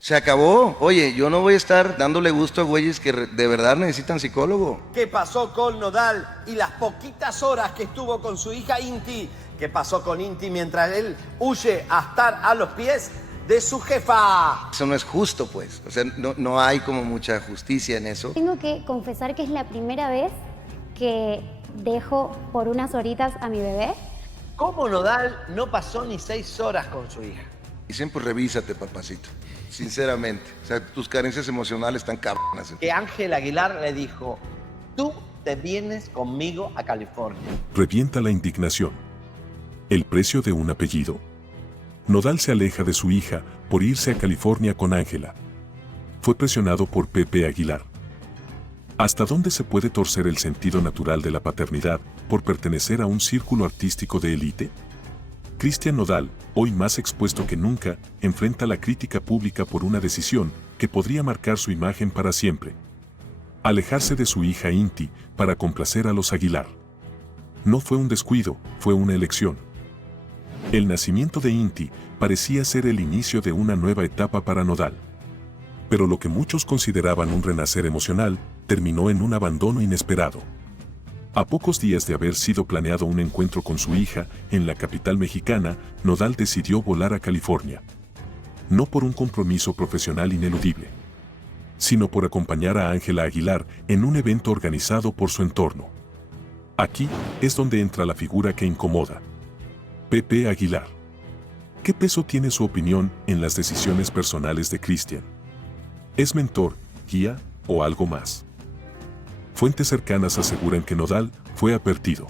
Se acabó. Oye, yo no voy a estar dándole gusto a güeyes que de verdad necesitan psicólogo. ¿Qué pasó con Nodal y las poquitas horas que estuvo con su hija Inti? ¿Qué pasó con Inti mientras él huye a estar a los pies de su jefa? Eso no es justo, pues. O sea, no hay como mucha justicia en eso. Tengo que confesar que es la primera vez que dejo por unas horitas a mi bebé. ¿Cómo Nodal no pasó ni 6 horas con su hija? Dicen, pues revísate, papacito. Sinceramente. O sea, tus carencias emocionales están cabronas. Que Ángela Aguilar le dijo, tú te vienes conmigo a California. Revienta la indignación. ¿El precio de un apellido? Nodal se aleja de su hija por irse a California con Ángela. Fue presionado por Pepe Aguilar. ¿Hasta dónde se puede torcer el sentido natural de la paternidad por pertenecer a un círculo artístico de élite? Christian Nodal, hoy más expuesto que nunca, enfrenta la crítica pública por una decisión que podría marcar su imagen para siempre. Alejarse de su hija Inti para complacer a los Aguilar. No fue un descuido, fue una elección. El nacimiento de Inti parecía ser el inicio de una nueva etapa para Nodal. Pero lo que muchos consideraban un renacer emocional, terminó en un abandono inesperado. A pocos días de haber sido planeado un encuentro con su hija en la capital mexicana, Nodal decidió volar a California. No por un compromiso profesional ineludible, sino por acompañar a Ángela Aguilar en un evento organizado por su entorno. Aquí es donde entra la figura que incomoda. Pepe Aguilar. ¿Qué peso tiene su opinión en las decisiones personales de Christian? ¿Es mentor, guía o algo más? Fuentes cercanas aseguran que Nodal fue advertido.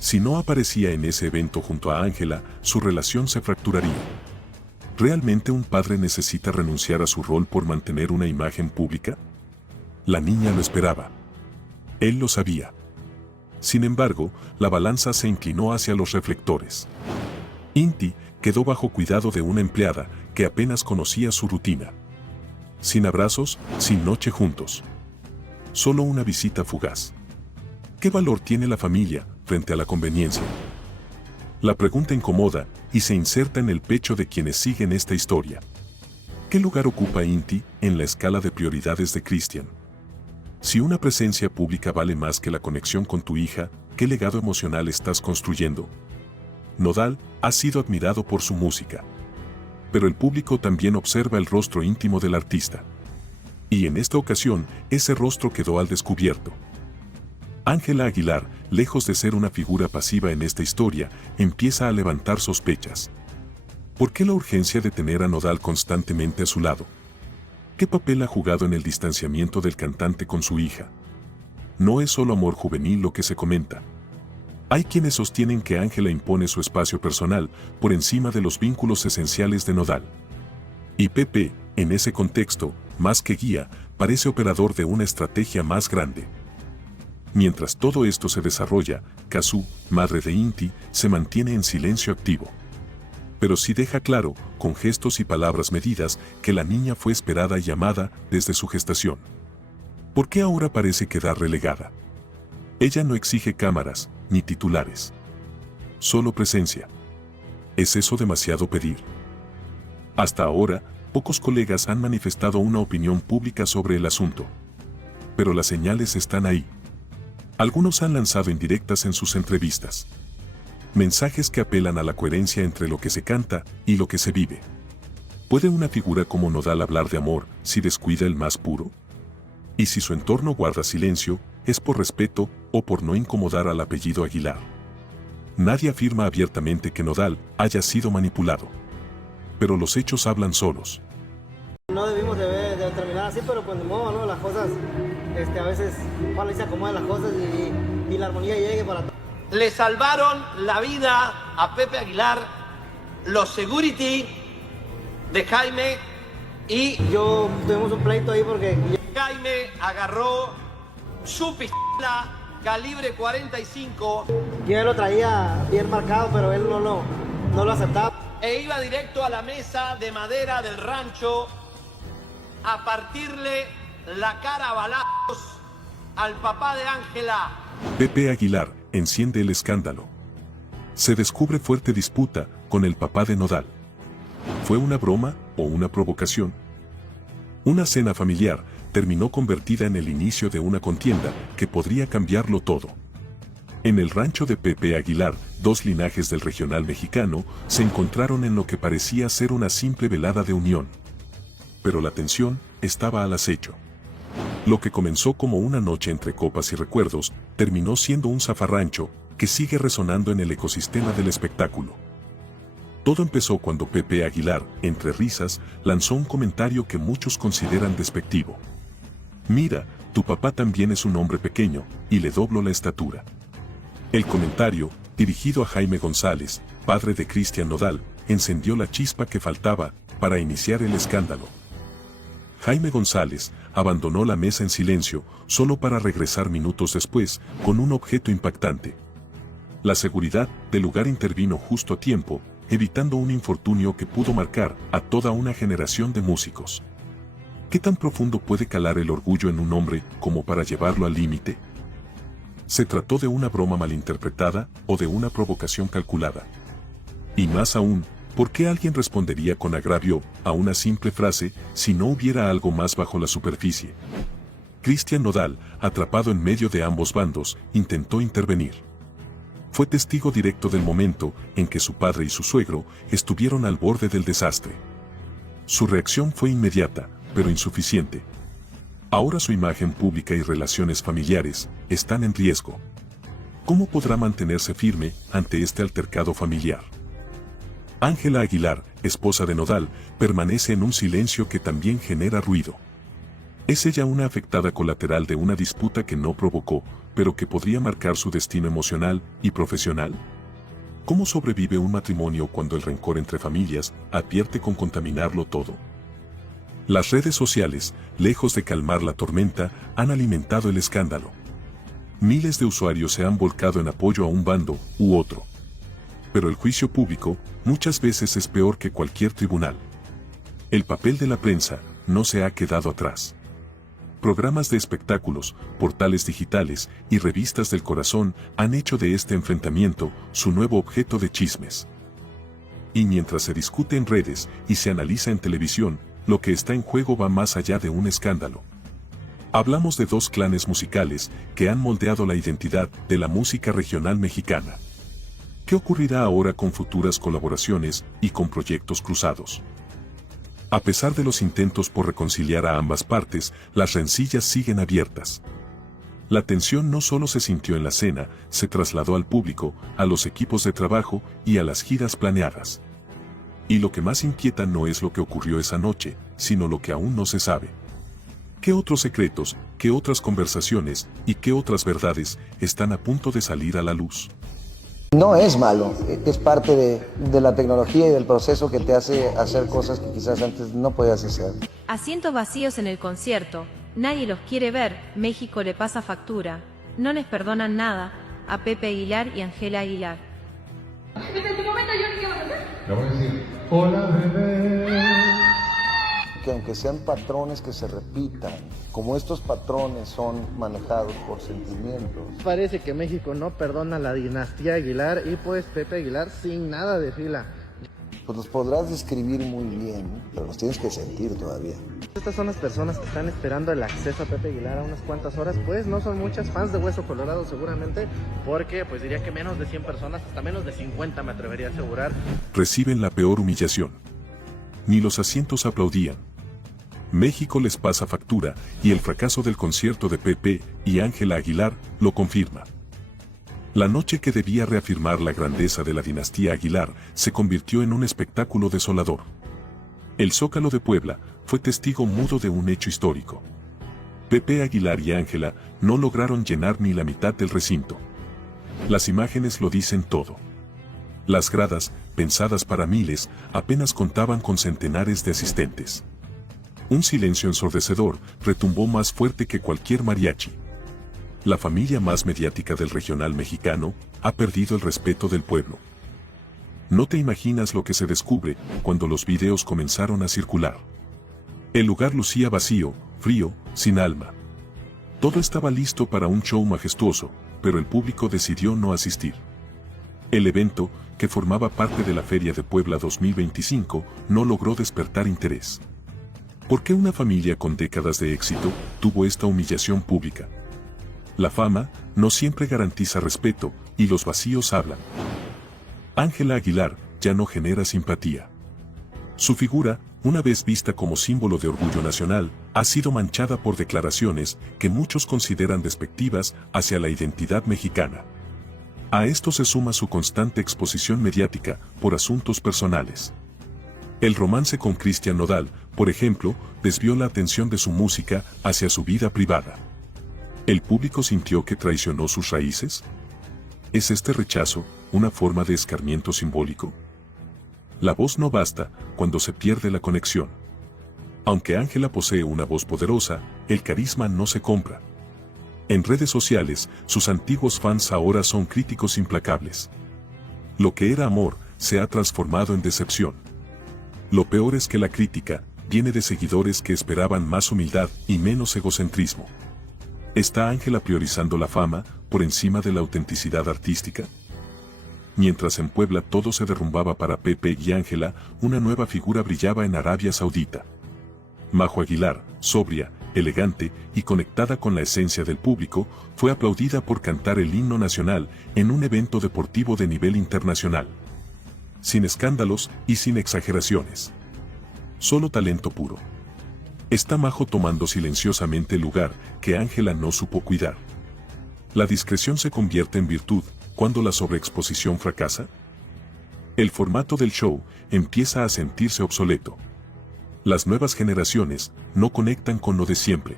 Si no aparecía en ese evento junto a Ángela, su relación se fracturaría. ¿Realmente un padre necesita renunciar a su rol por mantener una imagen pública? La niña lo esperaba. Él lo sabía. Sin embargo, la balanza se inclinó hacia los reflectores. Inti quedó bajo cuidado de una empleada que apenas conocía su rutina. Sin abrazos, sin noche juntos. Solo una visita fugaz. ¿Qué valor tiene la familia frente a la conveniencia? La pregunta incomoda y se inserta en el pecho de quienes siguen esta historia. ¿Qué lugar ocupa Inti en la escala de prioridades de Christian? Si una presencia pública vale más que la conexión con tu hija, ¿qué legado emocional estás construyendo? Nodal ha sido admirado por su música. Pero el público también observa el rostro íntimo del artista. Y en esta ocasión, ese rostro quedó al descubierto. Ángela Aguilar, lejos de ser una figura pasiva en esta historia, empieza a levantar sospechas. ¿Por qué la urgencia de tener a Nodal constantemente a su lado? ¿Qué papel ha jugado en el distanciamiento del cantante con su hija? No es solo amor juvenil lo que se comenta. Hay quienes sostienen que Ángela impone su espacio personal por encima de los vínculos esenciales de Nodal. Y Pepe, en ese contexto, más que guía, parece operador de una estrategia más grande. Mientras todo esto se desarrolla, Cazzu, madre de Inti, se mantiene en silencio activo. Pero sí deja claro, con gestos y palabras medidas, que la niña fue esperada y amada desde su gestación. ¿Por qué ahora parece quedar relegada? Ella no exige cámaras, ni titulares. Solo presencia. ¿Es eso demasiado pedir? Hasta ahora, pocos colegas han manifestado una opinión pública sobre el asunto. Pero las señales están ahí. Algunos han lanzado indirectas en sus entrevistas. Mensajes que apelan a la coherencia entre lo que se canta y lo que se vive. ¿Puede una figura como Nodal hablar de amor si descuida el más puro? Y si su entorno guarda silencio, ¿es por respeto o por no incomodar al apellido Aguilar? Nadie afirma abiertamente que Nodal haya sido manipulado. Pero los hechos hablan solos. No debimos de terminar así, pero pues de modo, ¿no? Las cosas, a veces, ojalá y se acomoden las cosas y la armonía llegue para todos. Le salvaron la vida a Pepe Aguilar, los security de Jaime y Yo tuvimos un pleito ahí porque Jaime agarró su pistola calibre 45 yo ya lo traía bien marcado, pero él no lo aceptaba. e iba directo a la mesa de madera del rancho a partirle la cara a balazos al papá de Ángela. Pepe Aguilar enciende el escándalo. Se descubre fuerte disputa con el papá de Nodal. ¿Fue una broma o una provocación? Una cena familiar terminó convertida en el inicio de una contienda que podría cambiarlo todo. En el rancho de Pepe Aguilar, dos linajes del regional mexicano se encontraron en lo que parecía ser una simple velada de unión. Pero la tensión estaba al acecho. Lo que comenzó como una noche entre copas y recuerdos, terminó siendo un zafarrancho que sigue resonando en el ecosistema del espectáculo. Todo empezó cuando Pepe Aguilar, entre risas, lanzó un comentario que muchos consideran despectivo. Mira, tu papá también es un hombre pequeño, y le doblo la estatura. El comentario, dirigido a Jaime González, padre de Christian Nodal, encendió la chispa que faltaba para iniciar el escándalo. Jaime González abandonó la mesa en silencio, solo para regresar minutos después con un objeto impactante. La seguridad del lugar intervino justo a tiempo, evitando un infortunio que pudo marcar a toda una generación de músicos. ¿Qué tan profundo puede calar el orgullo en un hombre como para llevarlo al límite? ¿Se trató de una broma malinterpretada o de una provocación calculada? Y más aún, ¿por qué alguien respondería con agravio a una simple frase si no hubiera algo más bajo la superficie? Christian Nodal, atrapado en medio de ambos bandos, intentó intervenir. Fue testigo directo del momento en que su padre y su suegro estuvieron al borde del desastre. Su reacción fue inmediata, pero insuficiente. Ahora su imagen pública y relaciones familiares están en riesgo. ¿Cómo podrá mantenerse firme ante este altercado familiar? Ángela Aguilar, esposa de Nodal, permanece en un silencio que también genera ruido. ¿Es ella una afectada colateral de una disputa que no provocó, pero que podría marcar su destino emocional y profesional? ¿Cómo sobrevive un matrimonio cuando el rencor entre familias advierte con contaminarlo todo? Las redes sociales, lejos de calmar la tormenta, han alimentado el escándalo. Miles de usuarios se han volcado en apoyo a un bando u otro. Pero el juicio público muchas veces es peor que cualquier tribunal. El papel de la prensa no se ha quedado atrás. Programas de espectáculos, portales digitales y revistas del corazón han hecho de este enfrentamiento su nuevo objeto de chismes. Y mientras se discute en redes y se analiza en televisión, lo que está en juego va más allá de un escándalo. Hablamos de dos clanes musicales que han moldeado la identidad de la música regional mexicana. ¿Qué ocurrirá ahora con futuras colaboraciones y con proyectos cruzados? A pesar de los intentos por reconciliar a ambas partes, las rencillas siguen abiertas. La tensión no solo se sintió en la cena, se trasladó al público, a los equipos de trabajo y a las giras planeadas. Y lo que más inquieta no es lo que ocurrió esa noche, sino lo que aún no se sabe. ¿Qué otros secretos, qué otras conversaciones y qué otras verdades están a punto de salir a la luz? No es malo, es parte de la tecnología y del proceso que te hace hacer cosas que quizás antes no podías hacer. Asientos vacíos en el concierto, nadie los quiere ver, México le pasa factura, no les perdonan nada a Pepe Aguilar y Ángela Aguilar. En este momento yo qué voy a hacer. Le voy a decir, hola bebé. Que aunque sean patrones que se repitan, como estos patrones son manejados por sentimientos. Parece que México no perdona a la dinastía Aguilar y pues Pepe Aguilar sin nada de fila. Pues los podrás describir muy bien, pero los tienes que sentir todavía. Estas son las personas que están esperando el acceso a Pepe Aguilar a unas cuantas horas, pues no son muchas fans de Hueso Colorado seguramente, porque pues diría que menos de 100 personas, hasta menos de 50 me atrevería a asegurar. Reciben la peor humillación. Ni los asientos aplaudían. México les pasa factura y el fracaso del concierto de Pepe y Ángela Aguilar lo confirma. La noche que debía reafirmar la grandeza de la dinastía Aguilar se convirtió en un espectáculo desolador. El Zócalo de Puebla fue testigo mudo de un hecho histórico. Pepe Aguilar y Ángela no lograron llenar ni la mitad del recinto. Las imágenes lo dicen todo. Las gradas, pensadas para miles, apenas contaban con centenares de asistentes. Un silencio ensordecedor retumbó más fuerte que cualquier mariachi. La familia más mediática del regional mexicano ha perdido el respeto del pueblo. No te imaginas lo que se descubre cuando los videos comenzaron a circular. El lugar lucía vacío, frío, sin alma. Todo estaba listo para un show majestuoso, pero el público decidió no asistir. El evento, que formaba parte de la Feria de Puebla 2025, no logró despertar interés. ¿Por qué una familia con décadas de éxito tuvo esta humillación pública? La fama no siempre garantiza respeto, y los vacíos hablan. Ángela Aguilar ya no genera simpatía. Su figura, una vez vista como símbolo de orgullo nacional, ha sido manchada por declaraciones que muchos consideran despectivas hacia la identidad mexicana. A esto se suma su constante exposición mediática por asuntos personales. El romance con Christian Nodal, por ejemplo, desvió la atención de su música hacia su vida privada. ¿El público sintió que traicionó sus raíces? ¿Es este rechazo una forma de escarmiento simbólico? La voz no basta cuando se pierde la conexión. Aunque Ángela posee una voz poderosa, el carisma no se compra. En redes sociales, sus antiguos fans ahora son críticos implacables. Lo que era amor se ha transformado en decepción. Lo peor es que la crítica viene de seguidores que esperaban más humildad y menos egocentrismo. ¿Está Ángela priorizando la fama por encima de la autenticidad artística? Mientras en Puebla todo se derrumbaba para Pepe y Ángela, una nueva figura brillaba en Arabia Saudita. Majo Aguilar, sobria, elegante y conectada con la esencia del público, fue aplaudida por cantar el himno nacional en un evento deportivo de nivel internacional. Sin escándalos y sin exageraciones. Solo talento puro. Está Majo tomando silenciosamente el lugar que Ángela no supo cuidar. ¿La discreción se convierte en virtud cuando la sobreexposición fracasa? El formato del show empieza a sentirse obsoleto. Las nuevas generaciones no conectan con lo de siempre.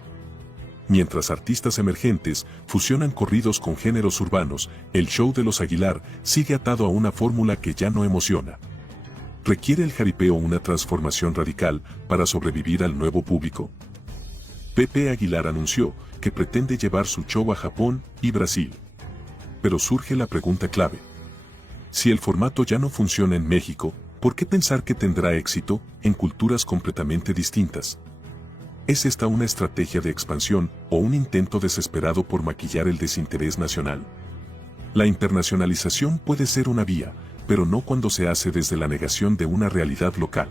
Mientras artistas emergentes fusionan corridos con géneros urbanos, el show de los Aguilar sigue atado a una fórmula que ya no emociona. ¿Requiere el jaripeo una transformación radical para sobrevivir al nuevo público? Pepe Aguilar anunció que pretende llevar su show a Japón y Brasil. Pero surge la pregunta clave. Si el formato ya no funciona en México, ¿por qué pensar que tendrá éxito en culturas completamente distintas? ¿Es esta una estrategia de expansión o un intento desesperado por maquillar el desinterés nacional? La internacionalización puede ser una vía, pero no cuando se hace desde la negación de una realidad local.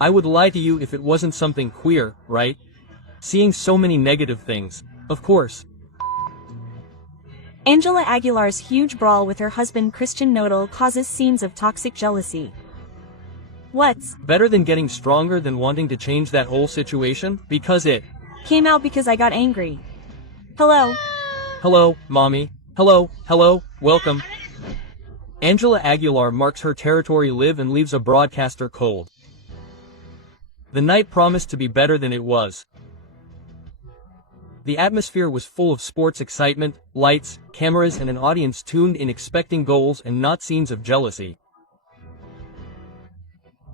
I would lie to you if it wasn't something queer, right? Seeing so many negative things, of course. Ángela Aguilar's huge brawl with her husband Christian Nodal causes scenes of toxic jealousy. What's better than getting stronger than wanting to change that whole situation? Because it came out because I got angry. Hello. Hello, mommy. Hello, welcome. Ángela Aguilar marks her territory live and leaves a broadcaster cold. The night promised to be better than it was. The atmosphere was full of sports excitement, lights, cameras and an audience tuned in expecting goals and not scenes of jealousy.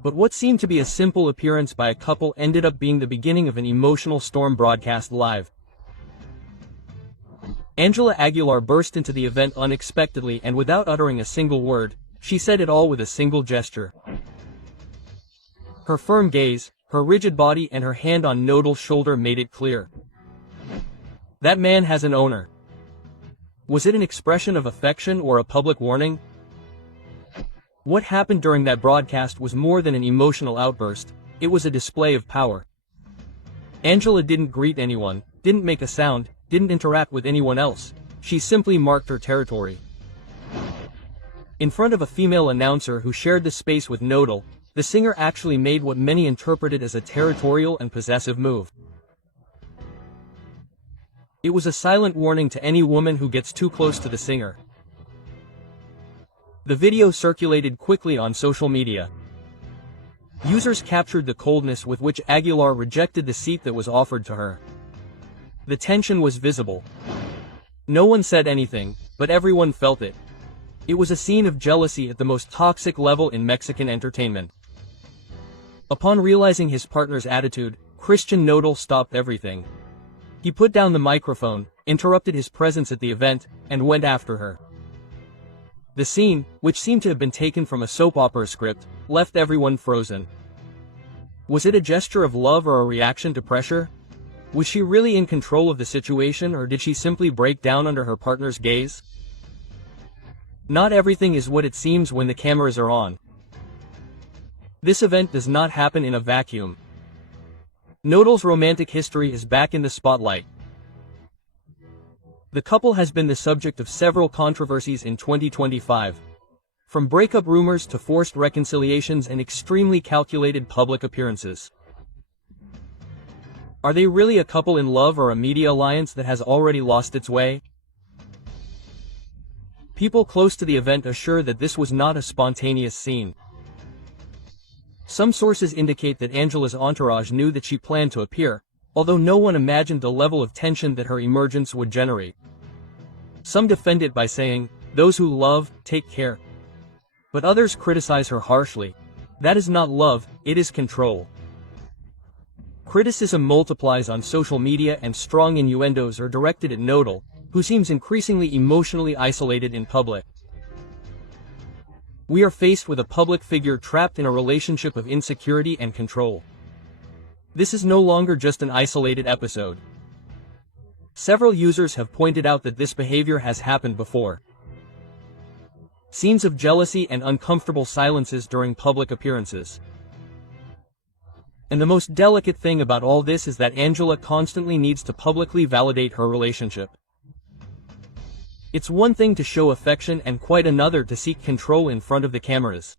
But what seemed to be a simple appearance by a couple ended up being the beginning of an emotional storm broadcast live. Ángela Aguilar burst into the event unexpectedly and without uttering a single word, she said it all with a single gesture. Her firm gaze, her rigid body and her hand on Nodal's shoulder made it clear. That man has an owner. Was it an expression of affection or a public warning? What happened during that broadcast was more than an emotional outburst, it was a display of power. Ángela didn't greet anyone, didn't make a sound, didn't interact with anyone else, she simply marked her territory. In front of a female announcer who shared the space with Nodal, the singer actually made what many interpreted as a territorial and possessive move. It was a silent warning to any woman who gets too close to the singer. The video circulated quickly on social media. Users captured the coldness with which Aguilar rejected the seat that was offered to her. The tension was visible. No one said anything, but everyone felt it. It was a scene of jealousy at the most toxic level in Mexican entertainment. Upon realizing his partner's attitude, Christian Nodal stopped everything. He put down the microphone, interrupted his presence at the event, and went after her. The scene, which seemed to have been taken from a soap opera script, left everyone frozen. Was it a gesture of love or a reaction to pressure? Was she really in control of the situation or did she simply break down under her partner's gaze? Not everything is what it seems when the cameras are on. This event does not happen in a vacuum. Nodal's romantic history is back in the spotlight. The couple has been the subject of several controversies in 2025. From breakup rumors to forced reconciliations and extremely calculated public appearances. Are they really a couple in love or a media alliance that has already lost its way? People close to the event assure that this was not a spontaneous scene. Some sources indicate that Angela's entourage knew that she planned to appear, although no one imagined the level of tension that her emergence would generate. Some defend it by saying, "Those who love, take care." But others criticize her harshly. That is not love, it is control. Criticism multiplies on social media and strong innuendos are directed at Nodal, who seems increasingly emotionally isolated in public. We are faced with a public figure trapped in a relationship of insecurity and control. This is no longer just an isolated episode. Several users have pointed out that this behavior has happened before. Scenes of jealousy and uncomfortable silences during public appearances. And the most delicate thing about all this is that Angela constantly needs to publicly validate her relationship. It's one thing to show affection and quite another to seek control in front of the cameras.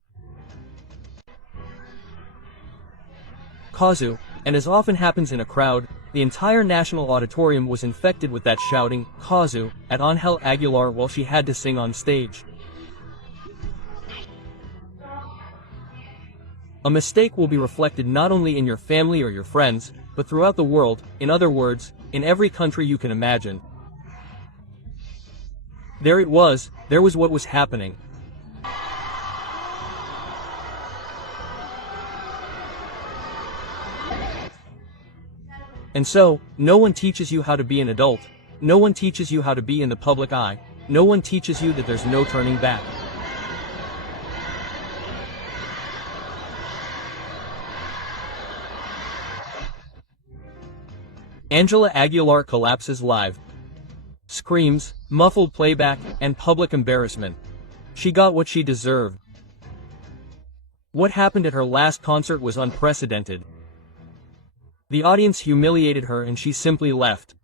Cazzu, and as often happens in a crowd, the entire national auditorium was infected with that shouting, "Cazzu," at Ángela Aguilar while she had to sing on stage. A mistake will be reflected not only in your family or your friends, but throughout the world, in other words, in every country you can imagine. There it was, there was what was happening. And so, no one teaches you how to be an adult, no one teaches you how to be in the public eye, no one teaches you that there's no turning back. Ángela Aguilar collapses live. Screams, muffled playback, and public embarrassment. She got what she deserved. What happened at her last concert was unprecedented. The audience humiliated her and she simply left.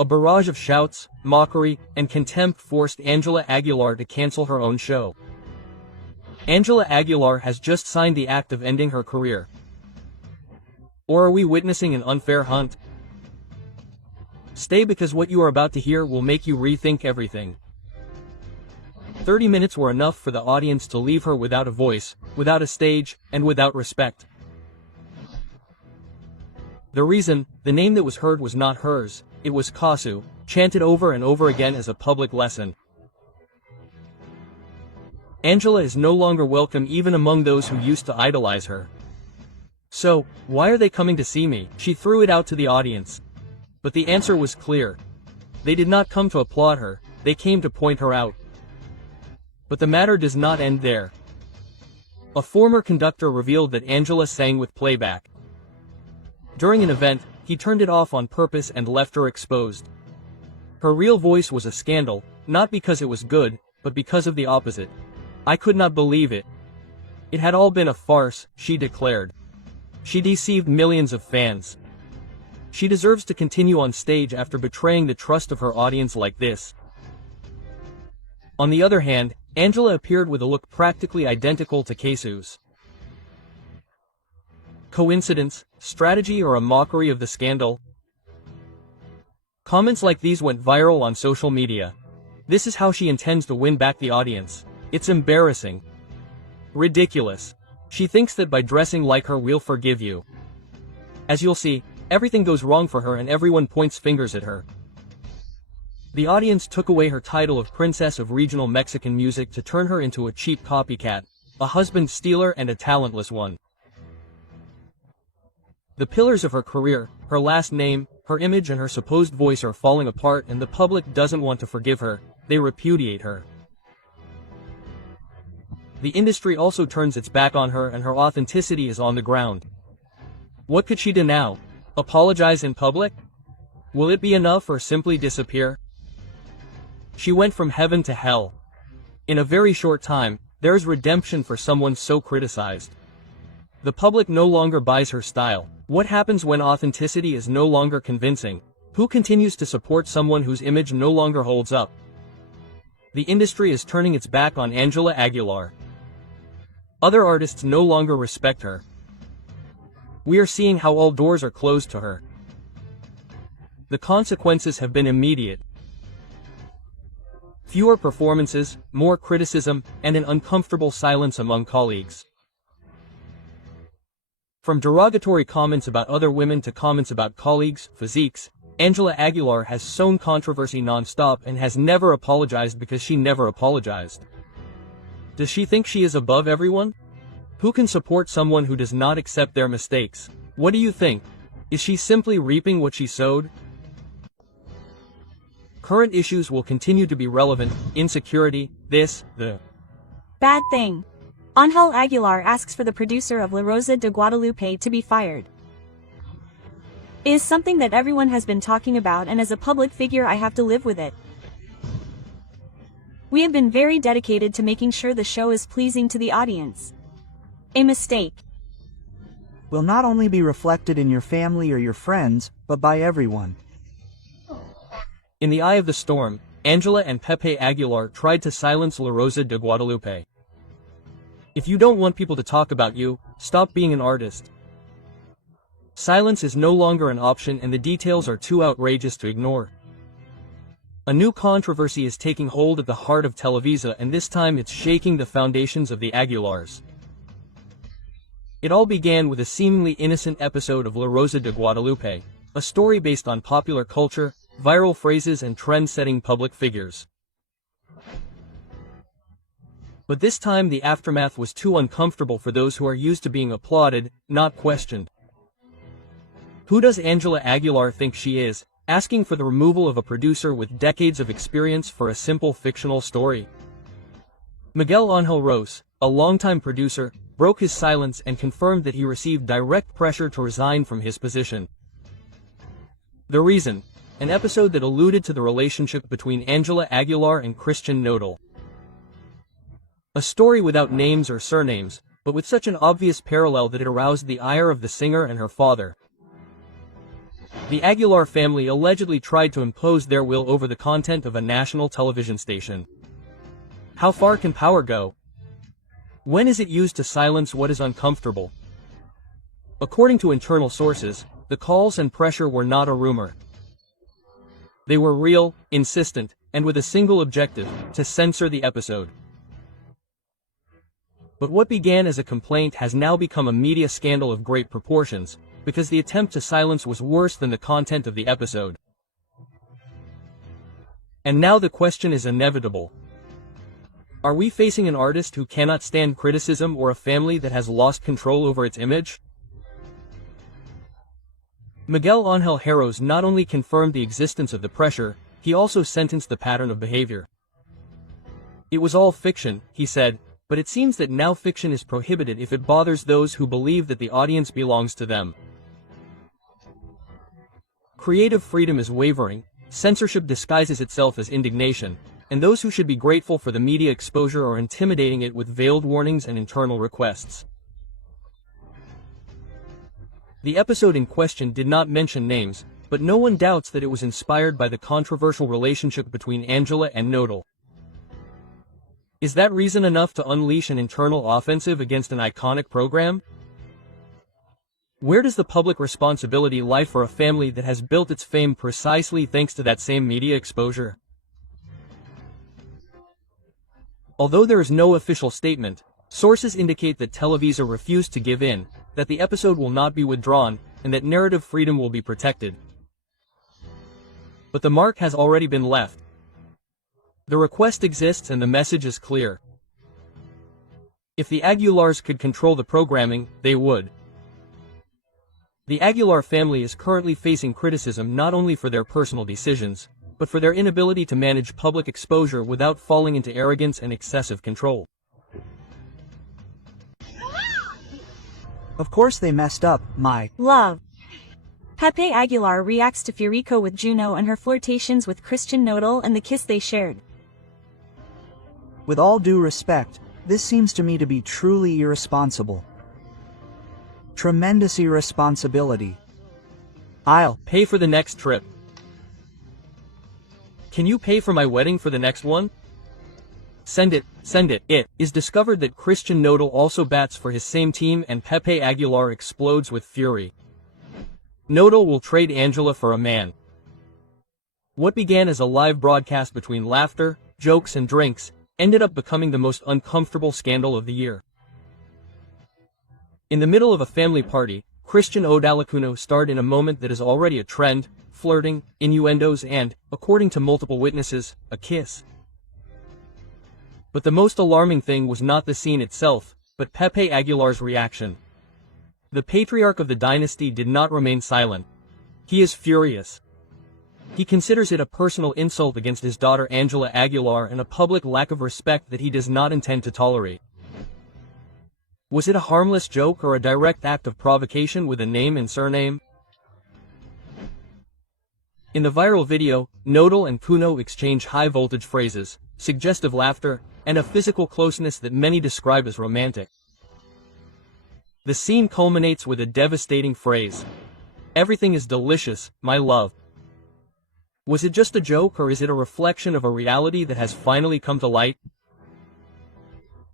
A barrage of shouts, mockery, and contempt forced Ángela Aguilar to cancel her own show. Ángela Aguilar has just signed the act of ending her career. Or are we witnessing an unfair hunt? Stay, because what you are about to hear will make you rethink everything. 30 minutes were enough for the audience to leave her without a voice, without a stage, and without respect. The reason, the name that was heard was not hers, it was Cazzu, chanted over and over again as a public lesson. Angela is no longer welcome even among those who used to idolize her. So, why are they coming to see me? She threw it out to the audience. But the answer was clear. They did not come to applaud her, they came to point her out. But the matter does not end there. A former conductor revealed that Angela sang with playback. During an event, he turned it off on purpose and left her exposed. Her real voice was a scandal, not because it was good, but because of the opposite. I could not believe it. It had all been a farce, she declared. She deceived millions of fans. She deserves to continue on stage after betraying the trust of her audience like this. On the other hand, Angela appeared with a look practically identical to Cazzu's. Coincidence, strategy, or a mockery of the scandal? Comments like these went viral on social media. This is how she intends to win back the audience. It's embarrassing. Ridiculous. She thinks that by dressing like her we'll forgive you. As you'll see, everything goes wrong for her and everyone points fingers at her. The audience took away her title of Princess of Regional Mexican Music to turn her into a cheap copycat, a husband stealer and a talentless one. The pillars of her career, her last name, her image and her supposed voice are falling apart and the public doesn't want to forgive her, they repudiate her. The industry also turns its back on her and her authenticity is on the ground. What could she do now? Apologize in public? Will it be enough or simply disappear? She went from heaven to hell. In a very short time, there is redemption for someone so criticized. The public no longer buys her style. What happens when authenticity is no longer convincing? Who continues to support someone whose image no longer holds up? The industry is turning its back on Ángela Aguilar. Other artists no longer respect her. We are seeing how all doors are closed to her. The consequences have been immediate. Fewer performances, more criticism, and an uncomfortable silence among colleagues. From derogatory comments about other women to comments about colleagues' physiques, Ángela Aguilar has sown controversy non-stop and has never apologized because she never apologized. Does she think she is above everyone? Who can support someone who does not accept their mistakes? What do you think? Is she simply reaping what she sowed? Current issues will continue to be relevant: insecurity, this, the Bad thing. Ángela Aguilar asks for the producer of La Rosa de Guadalupe to be fired. It is something that everyone has been talking about, and as a public figure I have to live with it. We have been very dedicated to making sure the show is pleasing to the audience. A mistake will not only be reflected in your family or your friends, but by everyone. In the eye of the storm, Ángela and Pepe Aguilar tried to silence La Rosa de Guadalupe. If you don't want people to talk about you, stop being an artist. Silence is no longer an option and the details are too outrageous to ignore. A new controversy is taking hold at the heart of Televisa, and this time it's shaking the foundations of the Aguilars. It all began with a seemingly innocent episode of La Rosa de Guadalupe, a story based on popular culture, viral phrases and trend-setting public figures. But this time the aftermath was too uncomfortable for those who are used to being applauded, not questioned. Who does Ángela Aguilar think she is, asking for the removal of a producer with decades of experience for a simple fictional story? Miguel Ángel Ros, a longtime producer, broke his silence and confirmed that he received direct pressure to resign from his position. The reason? An episode that alluded to the relationship between Ángela Aguilar and Christian Nodal. A story without names or surnames, but with such an obvious parallel that it aroused the ire of the singer and her father. The Aguilar family allegedly tried to impose their will over the content of a national television station. How far can power go? When is it used to silence what is uncomfortable? According to internal sources, the calls and pressure were not a rumor. They were real, insistent, and with a single objective: to censor the episode. But what began as a complaint has now become a media scandal of great proportions, because the attempt to silence was worse than the content of the episode. And now the question is inevitable. Are we facing an artist who cannot stand criticism or a family that has lost control over its image? Miguel Ángel Ros not only confirmed the existence of the pressure, he also sentenced the pattern of behavior. It was all fiction, he said, but it seems that now fiction is prohibited if it bothers those who believe that the audience belongs to them. Creative freedom is wavering, censorship disguises itself as indignation, and those who should be grateful for the media exposure are intimidating it with veiled warnings and internal requests. The episode in question did not mention names, but no one doubts that it was inspired by the controversial relationship between Ángela and Nodal. Is that reason enough to unleash an internal offensive against an iconic program? Where does the public responsibility lie for a family that has built its fame precisely thanks to that same media exposure? Although there is no official statement, sources indicate that Televisa refused to give in, that the episode will not be withdrawn, and that narrative freedom will be protected. But the mark has already been left. The request exists and the message is clear. If the Aguilars could control the programming, they would. The Aguilar family is currently facing criticism not only for their personal decisions, but for their inability to manage public exposure without falling into arrogance and excessive control. Of course they messed up, my love. Pepe Aguilar reacts to Furico with Juno and her flirtations with Christian Nodal and the kiss they shared. With all due respect, this seems to me to be truly irresponsible. Tremendous irresponsibility. I'll pay for the next trip. Can you pay for my wedding for the next one? Send it, send it. It is discovered that Christian Nodal also bats for his same team and Pepe Aguilar explodes with fury. Nodal will trade Ángela for a man. What began as a live broadcast between laughter, jokes and drinks, ended up becoming the most uncomfortable scandal of the year. In the middle of a family party, Christian Nodal starred in a moment that is already a trend, flirting, innuendos and, according to multiple witnesses, a kiss. But the most alarming thing was not the scene itself, but Pepe Aguilar's reaction. The patriarch of the dynasty did not remain silent. He is furious. He considers it a personal insult against his daughter Ángela Aguilar and a public lack of respect that he does not intend to tolerate. Was it a harmless joke or a direct act of provocation with a name and surname? In the viral video, Nodal and Kuno exchange high-voltage phrases, suggestive laughter, and a physical closeness that many describe as romantic. The scene culminates with a devastating phrase. "Everything is delicious, my love." Was it just a joke or is it a reflection of a reality that has finally come to light?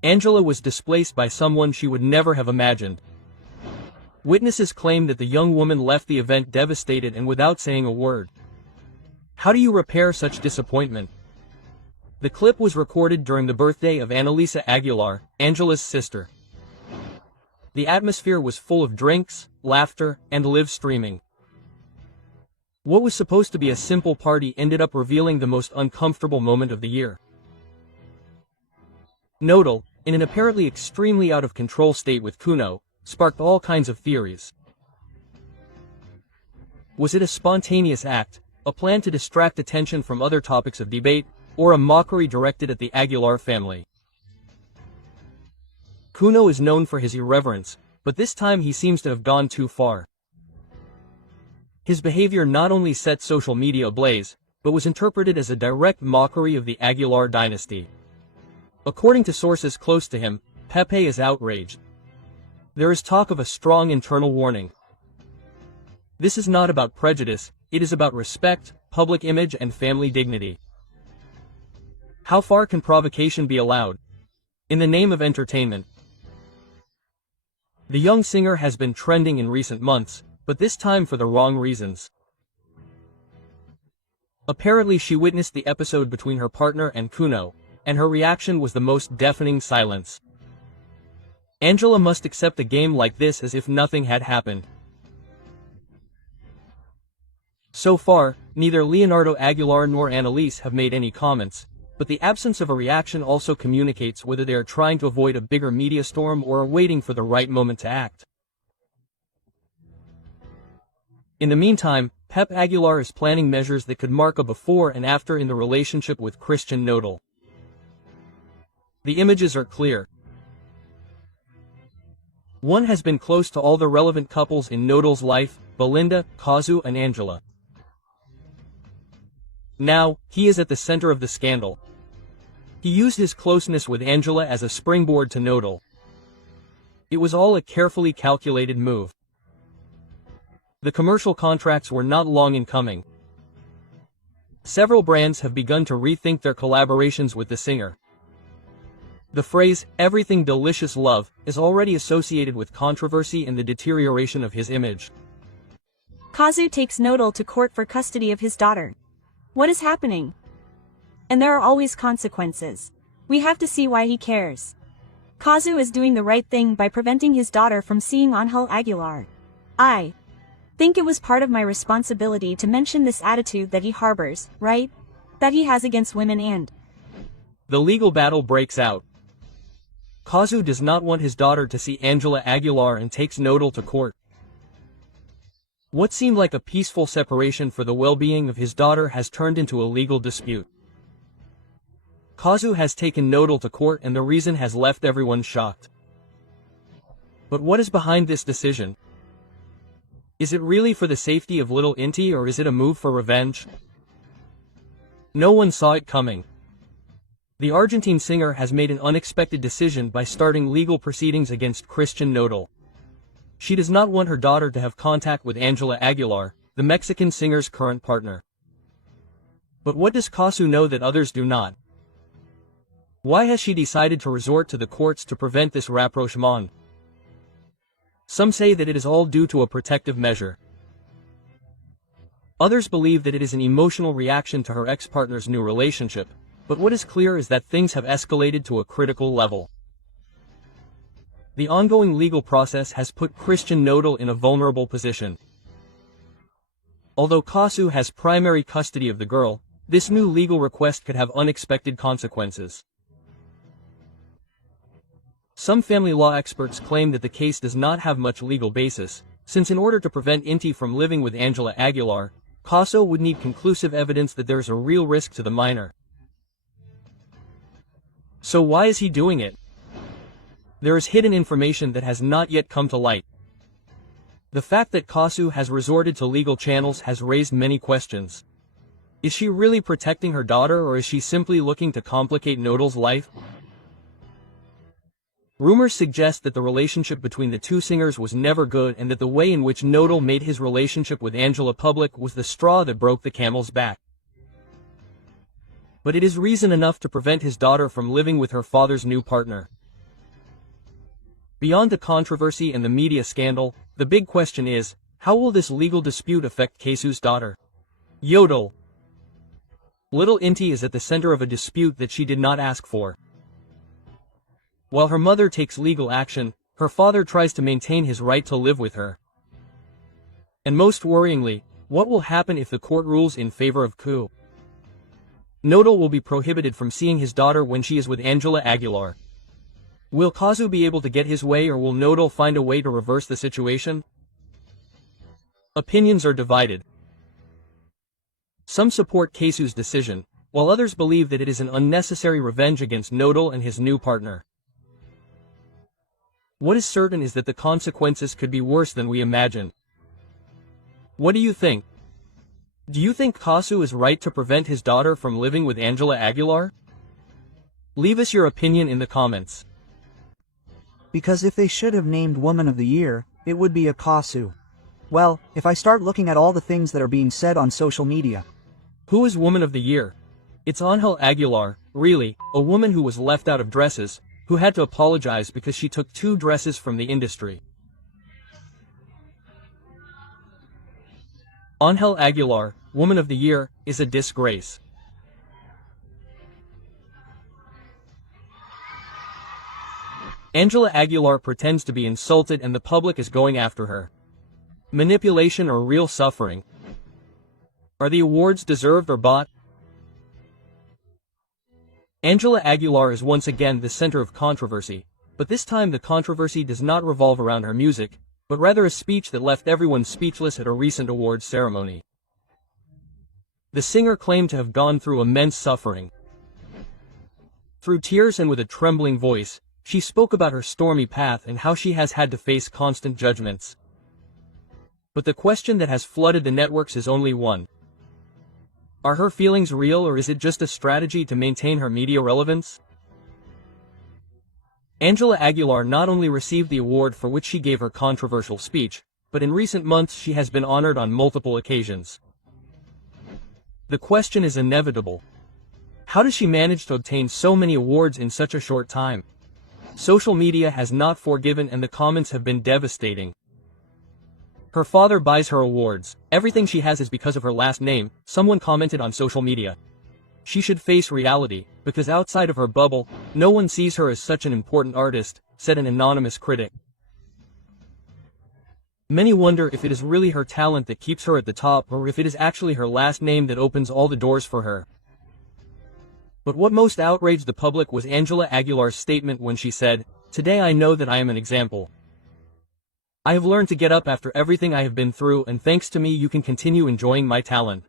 Ángela was displaced by someone she would never have imagined. Witnesses claim that the young woman left the event devastated and without saying a word. How do you repair such disappointment? The clip was recorded during the birthday of Annalisa Aguilar, Ángela's sister. The atmosphere was full of drinks, laughter, and live streaming. What was supposed to be a simple party ended up revealing the most uncomfortable moment of the year. Nodal, in an apparently extremely out-of-control state with Kuno, sparked all kinds of theories. Was it a spontaneous act, a plan to distract attention from other topics of debate, or a mockery directed at the Aguilar family? Kuno is known for his irreverence, but this time he seems to have gone too far. His behavior not only set social media ablaze, but was interpreted as a direct mockery of the Aguilar dynasty. According to sources close to him, Pepe is outraged. There is talk of a strong internal warning. This is not about prejudice, it is about respect, public image and family dignity. How far can provocation be allowed? In the name of entertainment. The young singer has been trending in recent months, but this time for the wrong reasons. Apparently she witnessed the episode between her partner and Kuno, and her reaction was the most deafening silence. Ángela must accept a game like this as if nothing had happened. So far, neither Leonardo Aguilar nor Annalise have made any comments, but the absence of a reaction also communicates whether they are trying to avoid a bigger media storm or are waiting for the right moment to act. In the meantime, Pep Aguilar is planning measures that could mark a before and after in the relationship with Christian Nodal. The images are clear. One has been close to all the relevant couples in Nodal's life, Belinda, Cazzu and Ángela. Now, he is at the center of the scandal. He used his closeness with Ángela as a springboard to Nodal. It was all a carefully calculated move. The commercial contracts were not long in coming. Several brands have begun to rethink their collaborations with the singer. The phrase, "everything delicious love," is already associated with controversy and the deterioration of his image. Cazzu takes Nodal to court for custody of his daughter. What is happening? And there are always consequences. We have to see why he cares. Cazzu is doing the right thing by preventing his daughter from seeing Ángela Aguilar. I think it was part of my responsibility to mention this attitude that he harbors, right? That he has against women and... The legal battle breaks out. Cazzu does not want his daughter to see Ángela Aguilar and takes Nodal to court. What seemed like a peaceful separation for the well-being of his daughter has turned into a legal dispute. Cazzu has taken Nodal to court and the reason has left everyone shocked. But what is behind this decision? Is it really for the safety of little Inti or is it a move for revenge? No one saw it coming. The Argentine singer has made an unexpected decision by starting legal proceedings against Christian Nodal. She does not want her daughter to have contact with Ángela Aguilar, the Mexican singer's current partner. But what does Cazzu know that others do not? Why has she decided to resort to the courts to prevent this rapprochement? Some say that it is all due to a protective measure. Others believe that it is an emotional reaction to her ex-partner's new relationship, but what is clear is that things have escalated to a critical level. The ongoing legal process has put Christian Nodal in a vulnerable position. Although Cazzu has primary custody of the girl, this new legal request could have unexpected consequences. Some family law experts claim that the case does not have much legal basis, since in order to prevent Inti from living with Ángela Aguilar, Cazzu would need conclusive evidence that there is a real risk to the minor. So why is he doing it? There is hidden information that has not yet come to light. The fact that Cazzu has resorted to legal channels has raised many questions. Is she really protecting her daughter, or is she simply looking to complicate Nodal's life? Rumors suggest that the relationship between the two singers was never good and that the way in which Nodal made his relationship with Ángela public was the straw that broke the camel's back. But it is reason enough to prevent his daughter from living with her father's new partner. Beyond the controversy and the media scandal, the big question is, how will this legal dispute affect Cazzu's daughter? Yodel. Little Inti is at the center of a dispute that she did not ask for. While her mother takes legal action, her father tries to maintain his right to live with her. And most worryingly, what will happen if the court rules in favor of Cazzu? Nodal will be prohibited from seeing his daughter when she is with Ángela Aguilar. Will Cazzu be able to get his way, or will Nodal find a way to reverse the situation? Opinions are divided. Some support Cazzu's decision, while others believe that it is an unnecessary revenge against Nodal and his new partner. What is certain is that the consequences could be worse than we imagine. What do you think? Do you think Cazzu is right to prevent his daughter from living with Ángela Aguilar? Leave us your opinion in the comments. Because if they should have named Woman of the Year, it would be a Cazzu. Well, if I start looking at all the things that are being said on social media. Who is Woman of the Year? It's Ángela Aguilar, really, a woman who was left out of dresses, who had to apologize because she took 2 dresses from the industry. Ángela Aguilar, Woman of the Year, is a disgrace. Ángela Aguilar pretends to be insulted and the public is going after her. Manipulation or real suffering? Are the awards deserved or bought? Ángela Aguilar is once again the center of controversy, but this time the controversy does not revolve around her music, but rather a speech that left everyone speechless at a recent awards ceremony. The singer claimed to have gone through immense suffering. Through tears and with a trembling voice, she spoke about her stormy path and how she has had to face constant judgments. But the question that has flooded the networks is only one. Are her feelings real, or is it just a strategy to maintain her media relevance? Ángela Aguilar not only received the award for which she gave her controversial speech, but in recent months she has been honored on multiple occasions. The question is inevitable. How does she manage to obtain so many awards in such a short time? Social media has not forgiven and the comments have been devastating. Her father buys her awards. Everything she has is because of her last name, someone commented on social media. She should face reality, because outside of her bubble, no one sees her as such an important artist, said an anonymous critic. Many wonder if it is really her talent that keeps her at the top, or if it is actually her last name that opens all the doors for her. But what most outraged the public was Ángela Aguilar's statement when she said, "Today I know that I am an example. I have learned to get up after everything I have been through, and thanks to me you can continue enjoying my talent."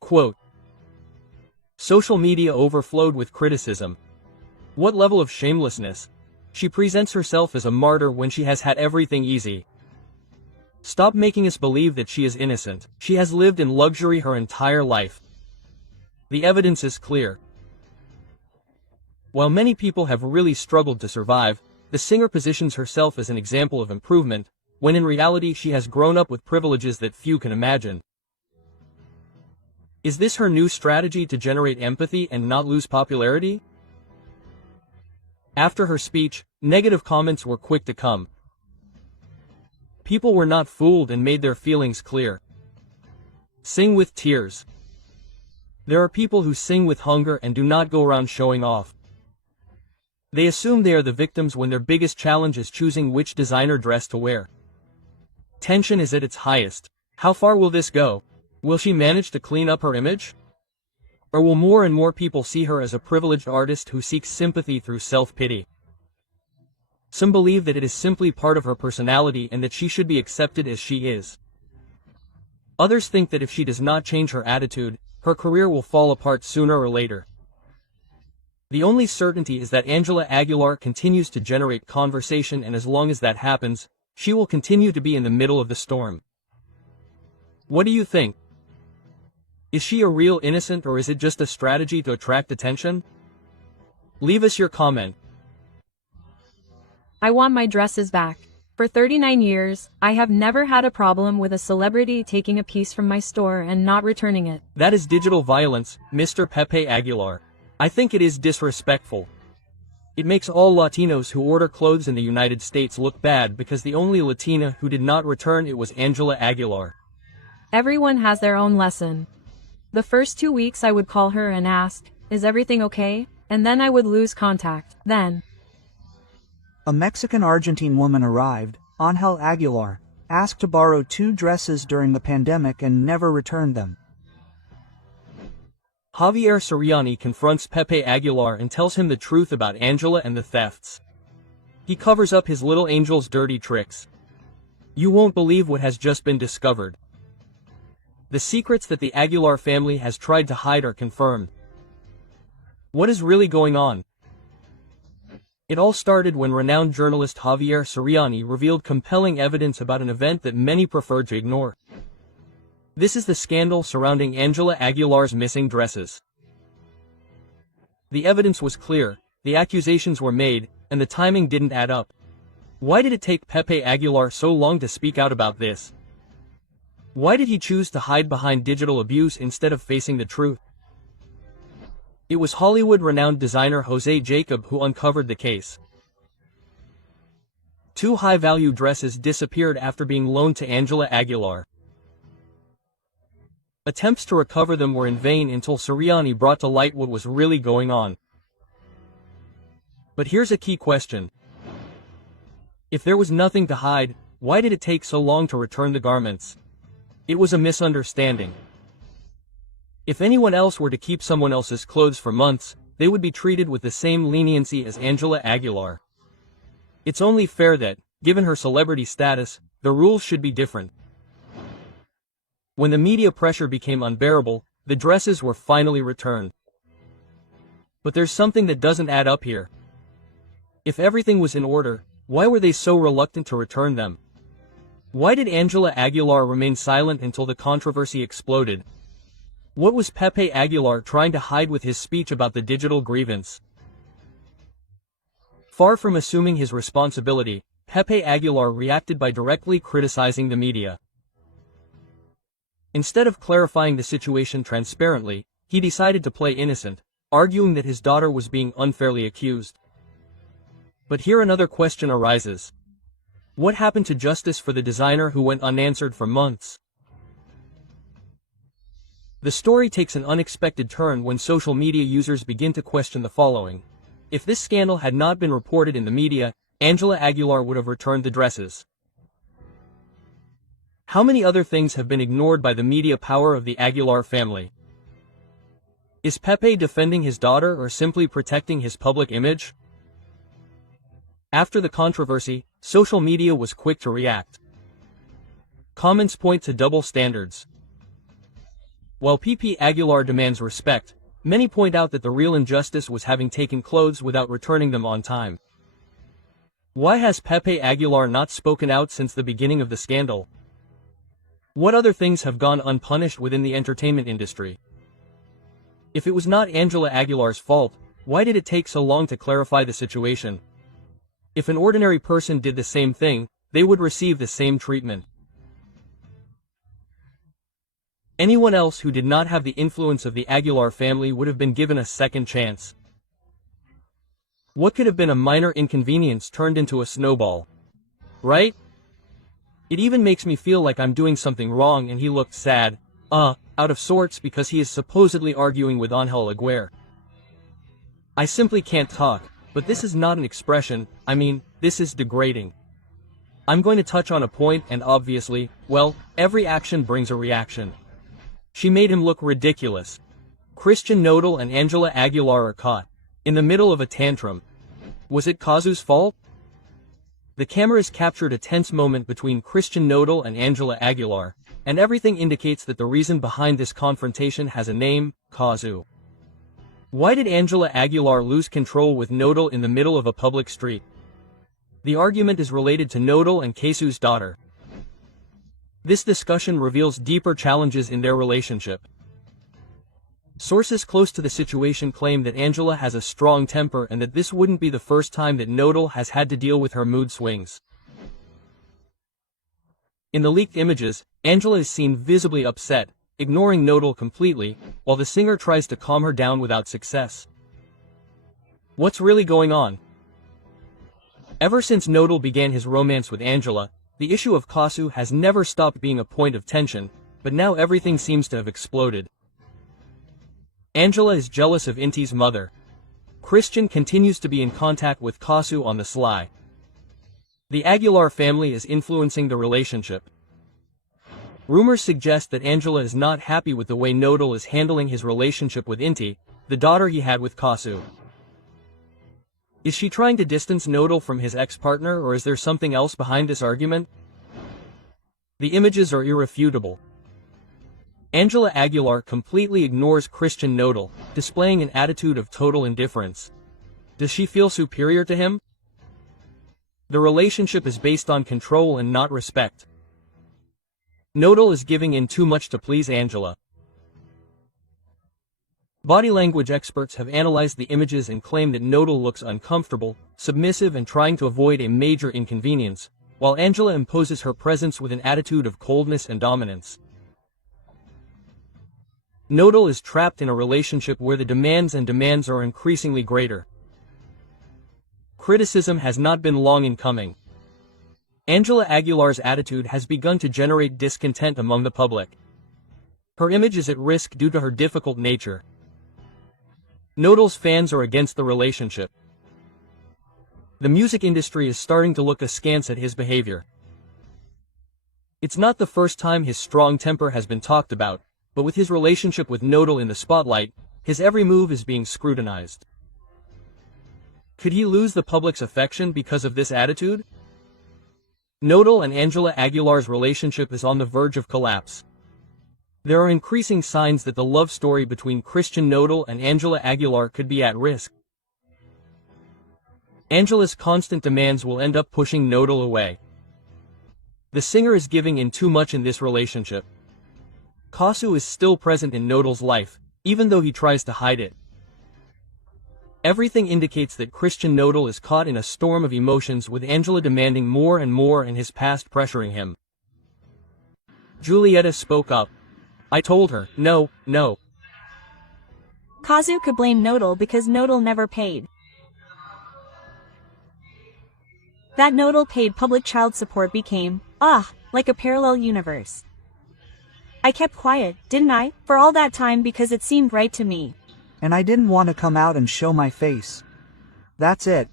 Quote. Social media overflowed with criticism. What level of shamelessness? She presents herself as a martyr when she has had everything easy. Stop making us believe that she is innocent. She has lived in luxury her entire life. The evidence is clear. While many people have really struggled to survive, the singer positions herself as an example of improvement, when in reality she has grown up with privileges that few can imagine. Is this her new strategy to generate empathy and not lose popularity? After her speech, negative comments were quick to come. People were not fooled and made their feelings clear. Sing with tears. There are people who sing with hunger and do not go around showing off. They assume they are the victims when their biggest challenge is choosing which designer dress to wear. Tension is at its highest. How far will this go? Will she manage to clean up her image? Or will more and more people see her as a privileged artist who seeks sympathy through self-pity? Some believe that it is simply part of her personality and that she should be accepted as she is. Others think that if she does not change her attitude, her career will fall apart sooner or later. The only certainty is that Ángela Aguilar continues to generate conversation, and as long as that happens, she will continue to be in the middle of the storm. What do you think? Is she a real innocent, or is it just a strategy to attract attention? Leave us your comment. I want my dresses back. For 39 years, I have never had a problem with a celebrity taking a piece from my store and not returning it. That is digital violence, Mr. Pepe Aguilar. I think it is disrespectful. It makes all Latinos who order clothes in the United States look bad because the only Latina who did not return it was Ángela Aguilar. Everyone has their own lesson. The first 2 weeks I would call her and ask, "Is everything okay?" And then I would lose contact. Then a Mexican-Argentine woman arrived, Ángela Aguilar, asked to borrow 2 dresses during the pandemic and never returned them. Javier Soriani confronts Pepe Aguilar and tells him the truth about Ángela and the thefts. He covers up his little angel's dirty tricks. You won't believe what has just been discovered. The secrets that the Aguilar family has tried to hide are confirmed. What is really going on? It all started when renowned journalist Javier Soriani revealed compelling evidence about an event that many preferred to ignore. This is the scandal surrounding Ángela Aguilar's missing dresses. The evidence was clear, the accusations were made, and the timing didn't add up. Why did it take Pepe Aguilar so long to speak out about this? Why did he choose to hide behind digital abuse instead of facing the truth? It was Hollywood-renowned designer Jose Jacob who uncovered the case. 2 high-value dresses disappeared after being loaned to Ángela Aguilar. Attempts to recover them were in vain until Soriani brought to light what was really going on. But here's a key question. If there was nothing to hide, why did it take so long to return the garments? It was a misunderstanding. If anyone else were to keep someone else's clothes for months, they would be treated with the same leniency as Ángela Aguilar. It's only fair that, given her celebrity status, the rules should be different. When the media pressure became unbearable, the dresses were finally returned. But there's something that doesn't add up here. If everything was in order, why were they so reluctant to return them? Why did Ángela Aguilar remain silent until the controversy exploded? What was Pepe Aguilar trying to hide with his speech about the digital grievance? Far from assuming his responsibility, Pepe Aguilar reacted by directly criticizing the media. Instead of clarifying the situation transparently, he decided to play innocent, arguing that his daughter was being unfairly accused. But here another question arises. What happened to justice for the designer who went unanswered for months? The story takes an unexpected turn when social media users begin to question the following. If this scandal had not been reported in the media, Ángela Aguilar would have returned the dresses. How many other things have been ignored by the media power of the Aguilar family? Is Pepe defending his daughter or simply protecting his public image? After the controversy, social media was quick to react. Comments point to double standards. While Pepe Aguilar demands respect, many point out that the real injustice was having taken clothes without returning them on time. Why has Pepe Aguilar not spoken out since the beginning of the scandal? What other things have gone unpunished within the entertainment industry? If it was not Ángela Aguilar's fault, why did it take so long to clarify the situation? If an ordinary person did the same thing, they would receive the same treatment. Anyone else who did not have the influence of the Aguilar family would have been given a second chance. What could have been a minor inconvenience turned into a snowball? Right? It even makes me feel like I'm doing something wrong, and he looked sad, out of sorts, because he is supposedly arguing with Ángela Aguilar. I simply can't talk, but this is not an expression, I mean, this is degrading. I'm going to touch on a point, and obviously, well, every action brings a reaction. She made him look ridiculous. Christian Nodal and Ángela Aguilar are caught in the middle of a tantrum. Was it Cazzu's fault? The cameras captured a tense moment between Christian Nodal and Ángela Aguilar, and everything indicates that the reason behind this confrontation has a name: Cazzu. Why did Ángela Aguilar lose control with Nodal in the middle of a public street? The argument is related to Nodal and Cazzu's daughter. This discussion reveals deeper challenges in their relationship. Sources close to the situation claim that Ángela has a strong temper and that this wouldn't be the first time that Nodal has had to deal with her mood swings. In the leaked images, Ángela is seen visibly upset, ignoring Nodal completely, while the singer tries to calm her down without success. What's really going on? Ever since Nodal began his romance with Ángela, the issue of Cazzu has never stopped being a point of tension, but now everything seems to have exploded. Ángela is jealous of Inti's mother. Christian continues to be in contact with Cazzu on the sly. The Aguilar family is influencing the relationship. Rumors suggest that Ángela is not happy with the way Nodal is handling his relationship with Inti, the daughter he had with Cazzu. Is she trying to distance Nodal from his ex-partner, or is there something else behind this argument? The images are irrefutable. Ángela Aguilar completely ignores Christian Nodal, displaying an attitude of total indifference. Does she feel superior to him? The relationship is based on control and not respect. Nodal is giving in too much to please Ángela. Body language experts have analyzed the images and claim that Nodal looks uncomfortable, submissive, and trying to avoid a major inconvenience, while Ángela imposes her presence with an attitude of coldness and dominance. Nodal is trapped in a relationship where the demands are increasingly greater. Criticism has not been long in coming. Ángela Aguilar's attitude has begun to generate discontent among the public. Her image is at risk due to her difficult nature. Nodal's fans are against the relationship. The music industry is starting to look askance at his behavior. It's not the first time his strong temper has been talked about, but with his relationship with Nodal in the spotlight, his every move is being scrutinized. Could he lose the public's affection because of this attitude? Nodal and Ángela Aguilar's relationship is on the verge of collapse. There are increasing signs that the love story between Christian Nodal and Ángela Aguilar could be at risk. Ángela's constant demands will end up pushing Nodal away. The singer is giving in too much in this relationship. Cazzu is still present in Nodal's life, even though he tries to hide it. Everything indicates that Christian Nodal is caught in a storm of emotions, with Ángela demanding more and more and his past pressuring him. Julieta spoke up. I told her, no. Cazzu could blame Nodal because Nodal never paid. That Nodal paid public child support became, like a parallel universe. I kept quiet, didn't I, for all that time because it seemed right to me. And I didn't want to come out and show my face. That's it.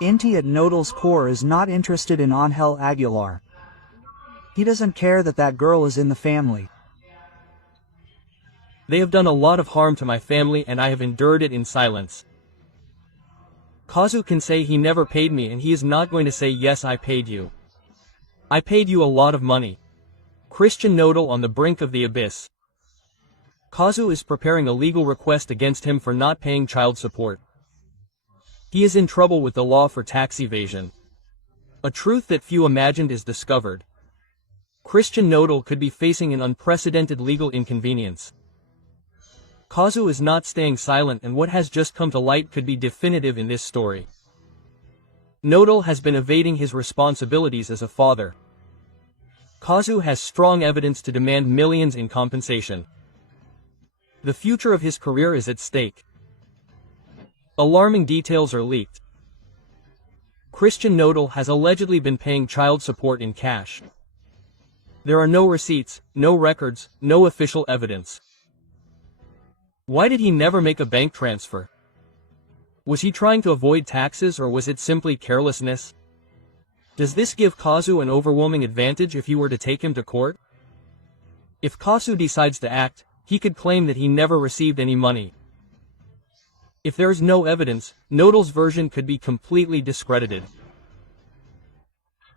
Inti at Nodal's core is not interested in Ángela Aguilar. He doesn't care that that girl is in the family. They have done a lot of harm to my family and I have endured it in silence. Cazzu can say he never paid me, and he is not going to say yes, I paid you. I paid you a lot of money. Christian Nodal on the brink of the abyss. Cazzu is preparing a legal request against him for not paying child support. He is in trouble with the law for tax evasion. A truth that few imagined is discovered. Christian Nodal could be facing an unprecedented legal inconvenience. Cazzu is not staying silent, and what has just come to light could be definitive in this story. Nodal has been evading his responsibilities as a father. Cazzu has strong evidence to demand millions in compensation. The future of his career is at stake. Alarming details are leaked. Christian Nodal has allegedly been paying child support in cash. There are no receipts, no records, no official evidence. Why did he never make a bank transfer? Was he trying to avoid taxes, or was it simply carelessness? Does this give Cazzu an overwhelming advantage if he were to take him to court? If Cazzu decides to act, he could claim that he never received any money. If there is no evidence, Nodal's version could be completely discredited.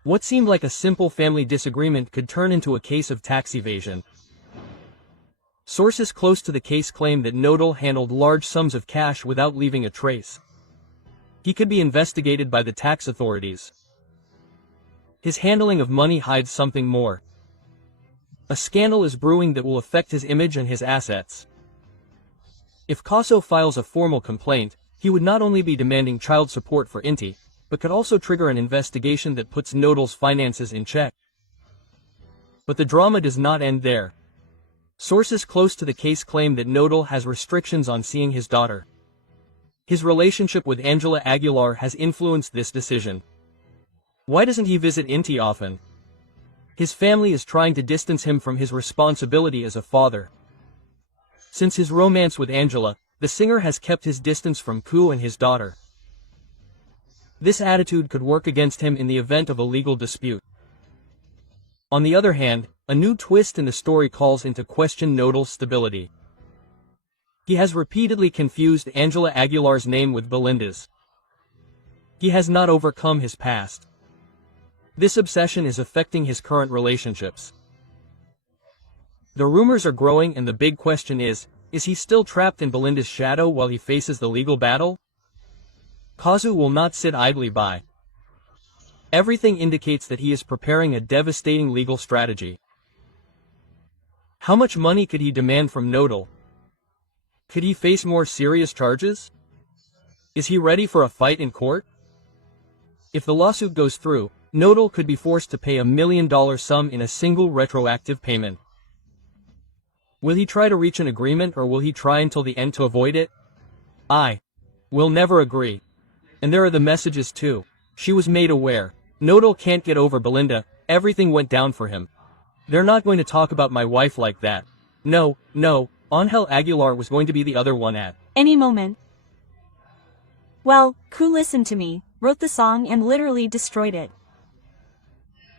What seemed like a simple family disagreement could turn into a case of tax evasion. Sources close to the case claim that Nodal handled large sums of cash without leaving a trace. He could be investigated by the tax authorities. His handling of money hides something more. A scandal is brewing that will affect his image and his assets. If Cazzu files a formal complaint, he would not only be demanding child support for Inti, but could also trigger an investigation that puts Nodal's finances in check. But the drama does not end there. Sources close to the case claim that Nodal has restrictions on seeing his daughter. His relationship with Ángela Aguilar has influenced this decision. Why doesn't he visit Inti often? His family is trying to distance him from his responsibility as a father. Since his romance with Ángela, the singer has kept his distance from Cazzu and his daughter. This attitude could work against him in the event of a legal dispute. On the other hand, a new twist in the story calls into question Nodal's stability. He has repeatedly confused Ángela Aguilar's name with Belinda's. He has not overcome his past. This obsession is affecting his current relationships. The rumors are growing, and the big question is he still trapped in Belinda's shadow while he faces the legal battle? Cazzu will not sit idly by. Everything indicates that he is preparing a devastating legal strategy. How much money could he demand from Nodal? Could he face more serious charges? Is he ready for a fight in court? If the lawsuit goes through, Nodal could be forced to pay $1 million sum in a single retroactive payment. Will he try to reach an agreement, or will he try until the end to avoid it? Will never agree. And there are the messages too. She was made aware. Nodal can't get over Belinda, everything went down for him. They're not going to talk about my wife like that. No, Ángela Aguilar was going to be the other one at any moment. Well, Cazzu listened to me, wrote the song and literally destroyed it.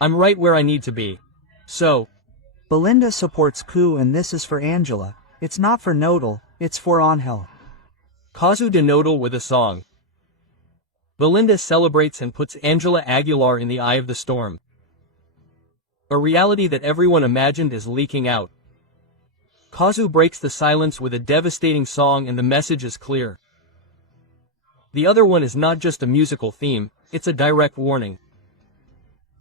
I'm right where I need to be. So, Belinda supports Cazzu, and this is for Ángela. It's not for Nodal, it's for Ángel. Cazzu de Nodal with a song. Belinda celebrates and puts Ángela Aguilar in the eye of the storm. A reality that everyone imagined is leaking out. Cazzu breaks the silence with a devastating song, and the message is clear. The other one is not just a musical theme, it's a direct warning.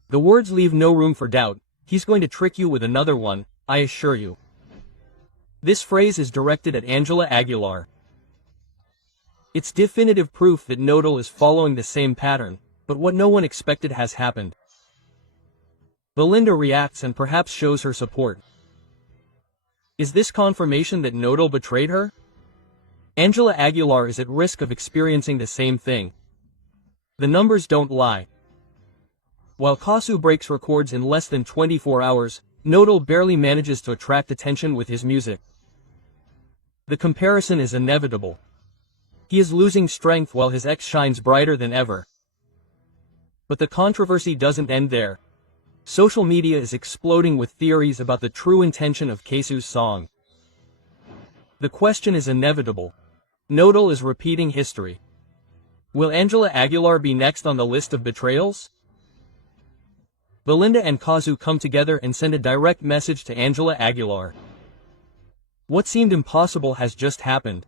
The words leave no room for doubt. He's going to trick you with another one, I assure you. This phrase is directed at Ángela Aguilar. It's definitive proof that Nodal is following the same pattern, but what no one expected has happened. Belinda reacts and perhaps shows her support. Is this confirmation that Nodal betrayed her? Ángela Aguilar is at risk of experiencing the same thing. The numbers don't lie. While Cazzu breaks records in less than 24 hours, Nodal barely manages to attract attention with his music. The comparison is inevitable. He is losing strength while his ex shines brighter than ever. But the controversy doesn't end there. Social media is exploding with theories about the true intention of Cazzu's song. The question is inevitable. Nodal is repeating history. Will Ángela Aguilar be next on the list of betrayals? Belinda and Cazzu come together and send a direct message to Ángela Aguilar. What seemed impossible has just happened.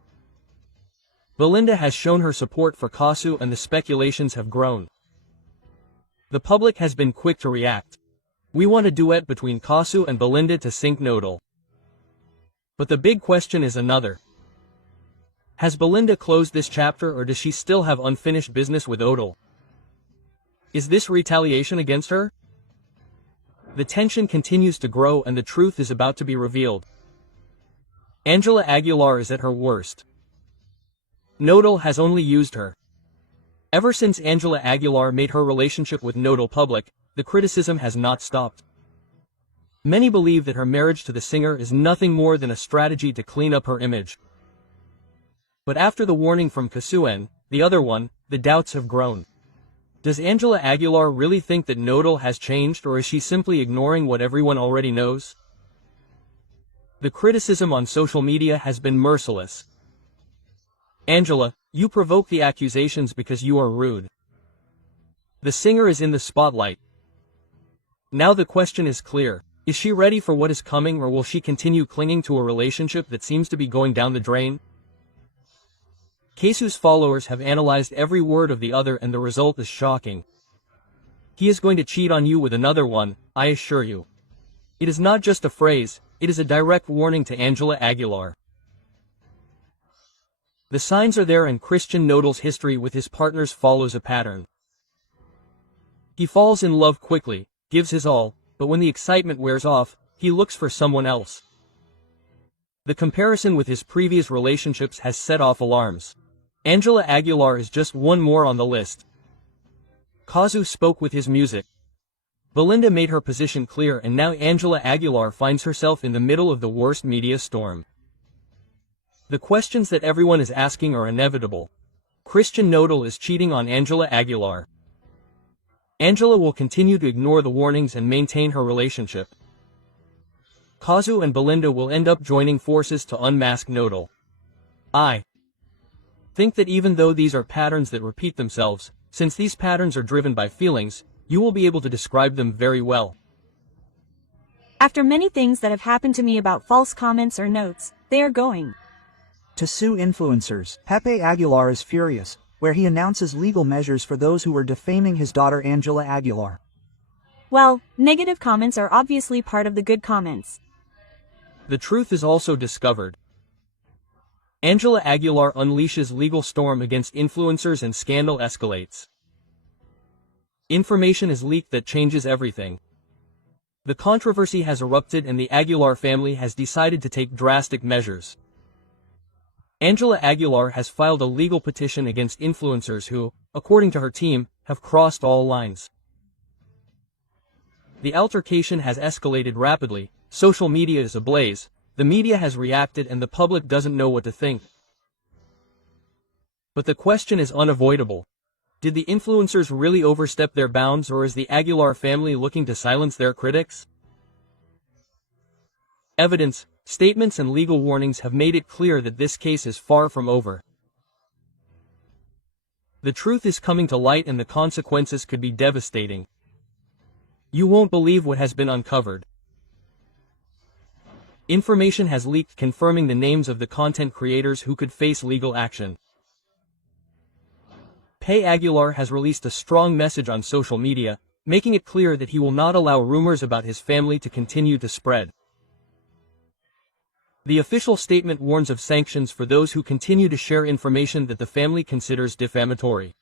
Belinda has shown her support for Cazzu, and the speculations have grown. The public has been quick to react. We want a duet between Cazzu and Belinda to sink Nodal. But the big question is another. Has Belinda closed this chapter, or does she still have unfinished business with Nodal? Is this retaliation against her? The tension continues to grow and the truth is about to be revealed. Ángela Aguilar is at her worst. Nodal has only used her. Ever since Ángela Aguilar made her relationship with Nodal public, the criticism has not stopped. Many believe that her marriage to the singer is nothing more than a strategy to clean up her image. But after the warning from Cazzu and the other one, the doubts have grown. Does Ángela Aguilar really think that Nodal has changed, or is she simply ignoring what everyone already knows? The criticism on social media has been merciless. Ángela, you provoke the accusations because you are rude. The singer is in the spotlight. Now the question is clear. Is she ready for what is coming, or will she continue clinging to a relationship that seems to be going down the drain? Cazzu's followers have analyzed every word of the other and the result is shocking. He is going to cheat on you with another one, I assure you. It is not just a phrase, it is a direct warning to Ángela Aguilar. The signs are there and Christian Nodal's history with his partners follows a pattern. He falls in love quickly, gives his all, but when the excitement wears off, he looks for someone else. The comparison with his previous relationships has set off alarms. Ángela Aguilar is just one more on the list. Cazzu spoke with his music. Belinda made her position clear and now Ángela Aguilar finds herself in the middle of the worst media storm. The questions that everyone is asking are inevitable. Christian Nodal is cheating on Ángela Aguilar. Ángela will continue to ignore the warnings and maintain her relationship. Cazzu and Belinda will end up joining forces to unmask Nodal. I think that even though these are patterns that repeat themselves, since these patterns are driven by feelings, you will be able to describe them very well. After many things that have happened to me about false comments or notes, they are going to sue influencers. Pepe Aguilar is furious, where he announces legal measures for those who were defaming his daughter Ángela Aguilar. Well, negative comments are obviously part of the good comments. The truth is also discovered. Ángela Aguilar unleashes legal storm against influencers and scandal escalates. Information is leaked that changes everything. The controversy has erupted and the Aguilar family has decided to take drastic measures. Ángela Aguilar has filed a legal petition against influencers who, according to her team, have crossed all lines. The altercation has escalated rapidly, social media is ablaze, the media has reacted and the public doesn't know what to think. But the question is unavoidable. Did the influencers really overstep their bounds, or is the Aguilar family looking to silence their critics? Evidence, statements and legal warnings have made it clear that this case is far from over. The truth is coming to light and the consequences could be devastating. You won't believe what has been uncovered. Information has leaked confirming the names of the content creators who could face legal action. Pepe Aguilar has released a strong message on social media, making it clear that he will not allow rumors about his family to continue to spread. The official statement warns of sanctions for those who continue to share information that the family considers defamatory.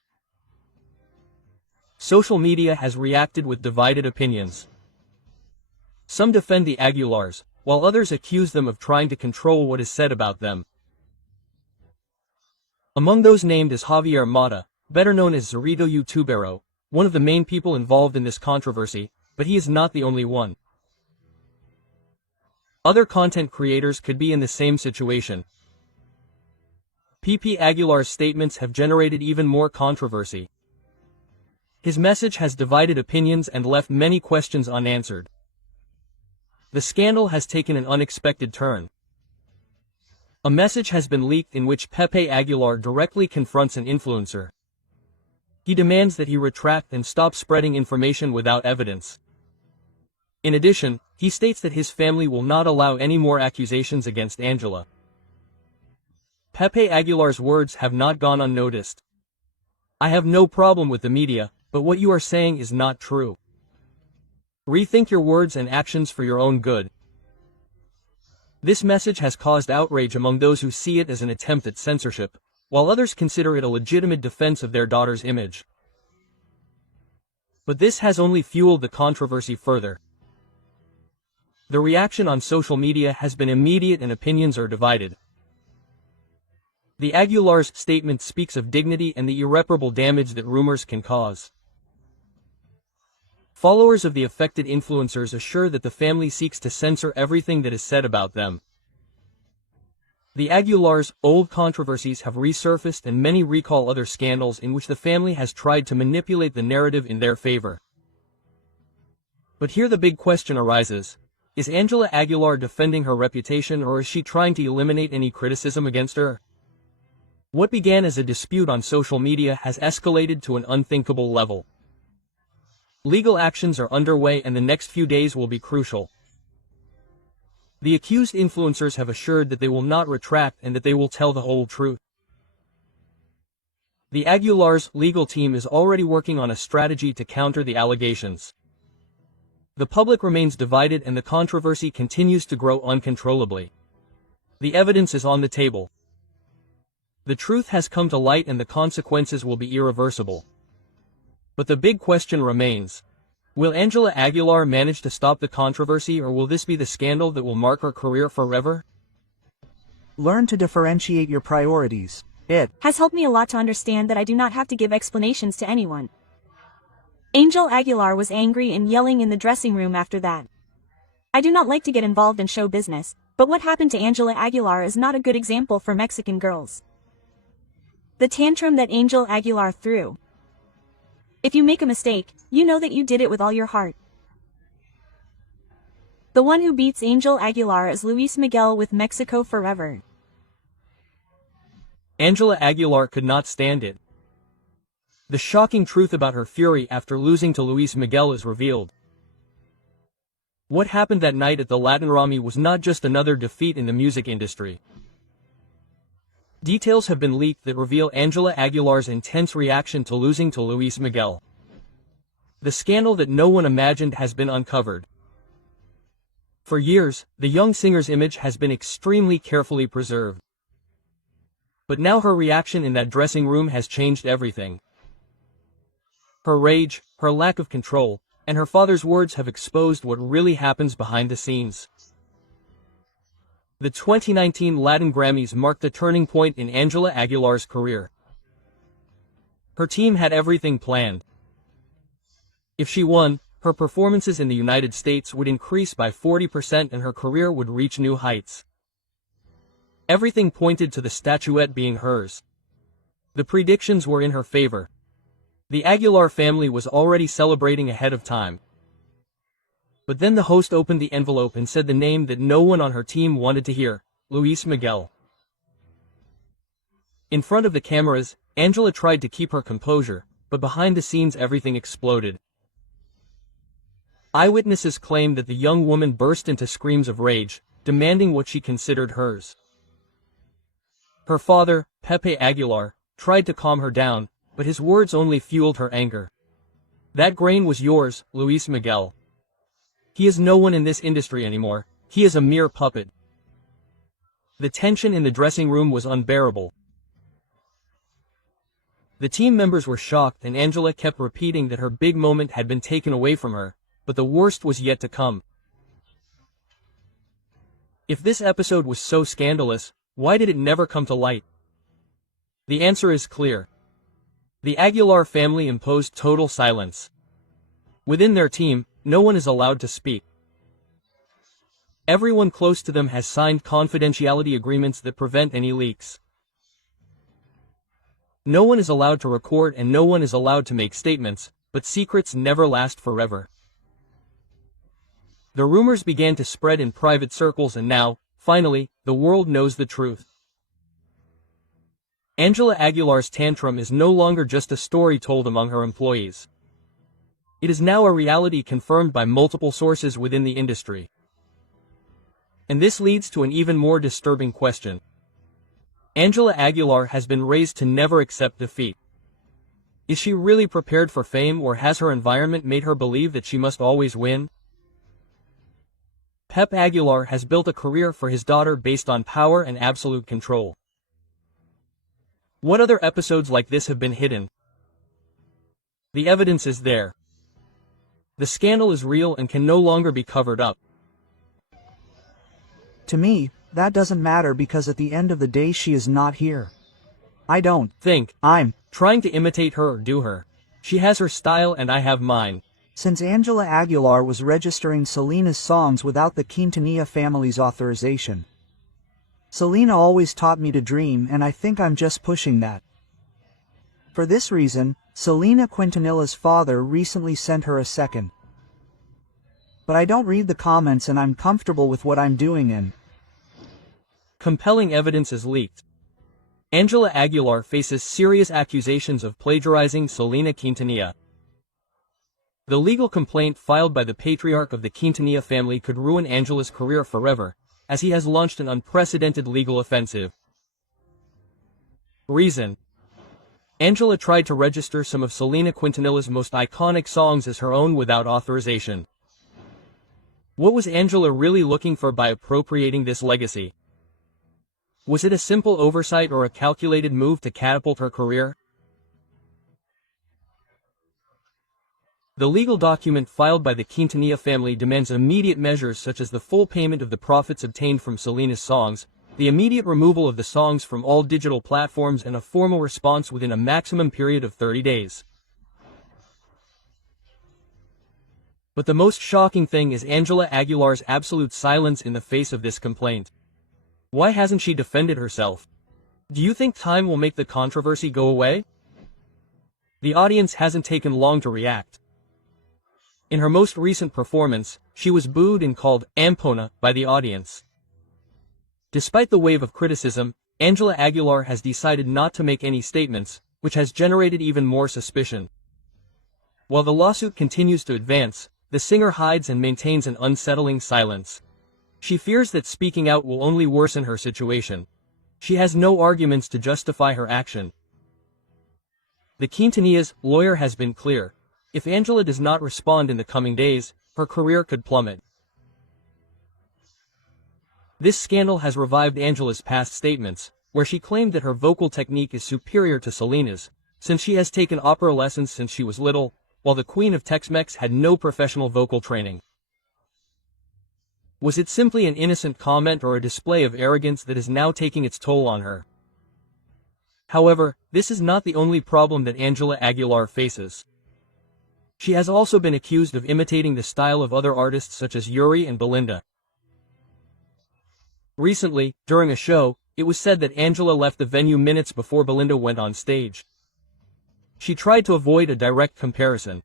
Social media has reacted with divided opinions. Some defend the Aguilars, while others accuse them of trying to control what is said about them. Among those named is Javier Mata, better known as Zorrito YouTubero, one of the main people involved in this controversy, but he is not the only one. Other content creators could be in the same situation. Pepe Aguilar's statements have generated even more controversy. His message has divided opinions and left many questions unanswered. The scandal has taken an unexpected turn. A message has been leaked in which Pepe Aguilar directly confronts an influencer. He demands that he retract and stop spreading information without evidence. In addition, he states that his family will not allow any more accusations against Ángela. Pepe Aguilar's words have not gone unnoticed. I have no problem with the media, but what you are saying is not true. Rethink your words and actions for your own good. This message has caused outrage among those who see it as an attempt at censorship, while others consider it a legitimate defense of their daughter's image. But this has only fueled the controversy further. The reaction on social media has been immediate and opinions are divided. The Aguilar's statement speaks of dignity and the irreparable damage that rumors can cause. Followers of the affected influencers assure that the family seeks to censor everything that is said about them. The Aguilar's old controversies have resurfaced and many recall other scandals in which the family has tried to manipulate the narrative in their favor. But here the big question arises. Is Ángela Aguilar defending her reputation or is she trying to eliminate any criticism against her? What began as a dispute on social media has escalated to an unthinkable level. Legal actions are underway and the next few days will be crucial. The accused influencers have assured that they will not retract and that they will tell the whole truth. The Aguilar's legal team is already working on a strategy to counter the allegations. The public remains divided and the controversy continues to grow uncontrollably. The evidence is on the table. The truth has come to light and the consequences will be irreversible. But the big question remains. Will Ángela Aguilar manage to stop the controversy or will this be the scandal that will mark her career forever? Learn to differentiate your priorities. It has helped me a lot to understand that I do not have to give explanations to anyone. Ángela Aguilar was angry and yelling in the dressing room after that. I do not like to get involved in show business, but what happened to Ángela Aguilar is not a good example for Mexican girls. The tantrum that Ángela Aguilar threw. If you make a mistake, you know that you did it with all your heart. The one who beats Ángela Aguilar is Luis Miguel with Mexico Forever. Ángela Aguilar could not stand it. The shocking truth about her fury after losing to Luis Miguel is revealed. What happened that night at the Latin Grammy was not just another defeat in the music industry. Details have been leaked that reveal Ángela Aguilar's intense reaction to losing to Luis Miguel. The scandal that no one imagined has been uncovered. For years, the young singer's image has been extremely carefully preserved. But now her reaction in that dressing room has changed everything. Her rage, her lack of control, and her father's words have exposed what really happens behind the scenes. The 2019 Latin Grammys marked a turning point in Ángela Aguilar's career. Her team had everything planned. If she won, her performances in the United States would increase by 40% and her career would reach new heights. Everything pointed to the statuette being hers. The predictions were in her favor. The Aguilar family was already celebrating ahead of time. But then the host opened the envelope and said the name that no one on her team wanted to hear, Luis Miguel. In front of the cameras, Ángela tried to keep her composure, but behind the scenes everything exploded. Eyewitnesses claimed that the young woman burst into screams of rage, demanding what she considered hers. Her father, Pepe Aguilar, tried to calm her down, but his words only fueled her anger. That grain was yours, Luis Miguel. He is no one in this industry anymore, he is a mere puppet. The tension in the dressing room was unbearable. The team members were shocked and Ángela kept repeating that her big moment had been taken away from her, but the worst was yet to come. If this episode was so scandalous, why did it never come to light? The answer is clear. The Aguilar family imposed total silence. Within their team, no one is allowed to speak. Everyone close to them has signed confidentiality agreements that prevent any leaks. No one is allowed to record and no one is allowed to make statements, but secrets never last forever. The rumors began to spread in private circles and now, finally, the world knows the truth. Ángela Aguilar's tantrum is no longer just a story told among her employees. It is now a reality confirmed by multiple sources within the industry. And this leads to an even more disturbing question. Ángela Aguilar has been raised to never accept defeat. Is she really prepared for fame or has her environment made her believe that she must always win? Pep Aguilar has built a career for his daughter based on power and absolute control. What other episodes like this have been hidden? The evidence is there. The scandal is real and can no longer be covered up. To me, that doesn't matter because at the end of the day she is not here. I don't think I'm trying to imitate her or do her. She has her style and I have mine. Since Ángela Aguilar was registering Selena's songs without the Quintanilla family's authorization. Selena always taught me to dream and I think I'm just pushing that. For this reason, Selena Quintanilla's father recently sent her a second. But I don't read the comments and I'm comfortable with what I'm doing and compelling evidence is leaked. Ángela Aguilar faces serious accusations of plagiarizing Selena Quintanilla. The legal complaint filed by the patriarch of the Quintanilla family could ruin Ángela's career forever, as he has launched an unprecedented legal offensive. Reason: Ángela tried to register some of Selena Quintanilla's most iconic songs as her own without authorization. What was Ángela really looking for by appropriating this legacy? Was it a simple oversight or a calculated move to catapult her career? The legal document filed by the Quintanilla family demands immediate measures such as the full payment of the profits obtained from Selena's songs, the immediate removal of the songs from all digital platforms and a formal response within a maximum period of 30 days. But the most shocking thing is Ángela Aguilar's absolute silence in the face of this complaint. Why hasn't she defended herself? Do you think time will make the controversy go away? The audience hasn't taken long to react. In her most recent performance, she was booed and called Ampona by the audience. Despite the wave of criticism, Ángela Aguilar has decided not to make any statements, which has generated even more suspicion. While the lawsuit continues to advance, the singer hides and maintains an unsettling silence. She fears that speaking out will only worsen her situation. She has no arguments to justify her action. The Quintanillas' lawyer has been clear. If Ángela does not respond in the coming days, her career could plummet. This scandal has revived Ángela's past statements, where she claimed that her vocal technique is superior to Selena's, since she has taken opera lessons since she was little, while the Queen of Tex-Mex had no professional vocal training. Was it simply an innocent comment or a display of arrogance that is now taking its toll on her? However, this is not the only problem that Ángela Aguilar faces. She has also been accused of imitating the style of other artists such as Yuri and Belinda. Recently, during a show, it was said that Ángela left the venue minutes before Belinda went on stage. She tried to avoid a direct comparison.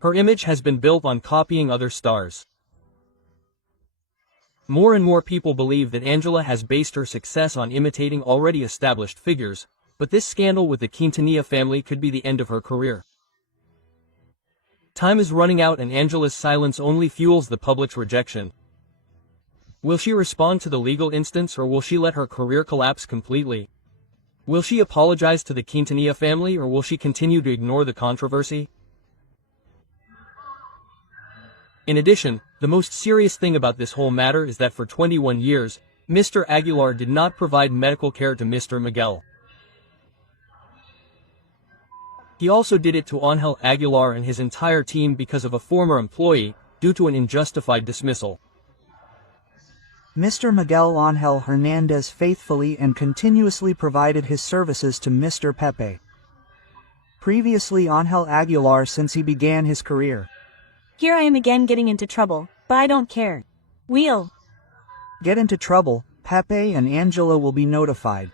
Her image has been built on copying other stars. More and more people believe that Ángela has based her success on imitating already established figures, but this scandal with the Quintanilla family could be the end of her career. Time is running out and Ángela's silence only fuels the public's rejection. Will she respond to the legal instance or will she let her career collapse completely? Will she apologize to the Quintanilla family or will she continue to ignore the controversy? In addition, the most serious thing about this whole matter is that for 21 years, Mr. Aguilar did not provide medical care to Mr. Miguel. He also did it to Ángel Aguilar and his entire team because of a former employee, due to an unjustified dismissal. Mr. Miguel Ángel Hernandez faithfully and continuously provided his services to Mr. Pepe. Previously Ángel Aguilar since he began his career. Here I am again getting into trouble, but I don't care. We'll get into trouble, Pepe and Ángela will be notified.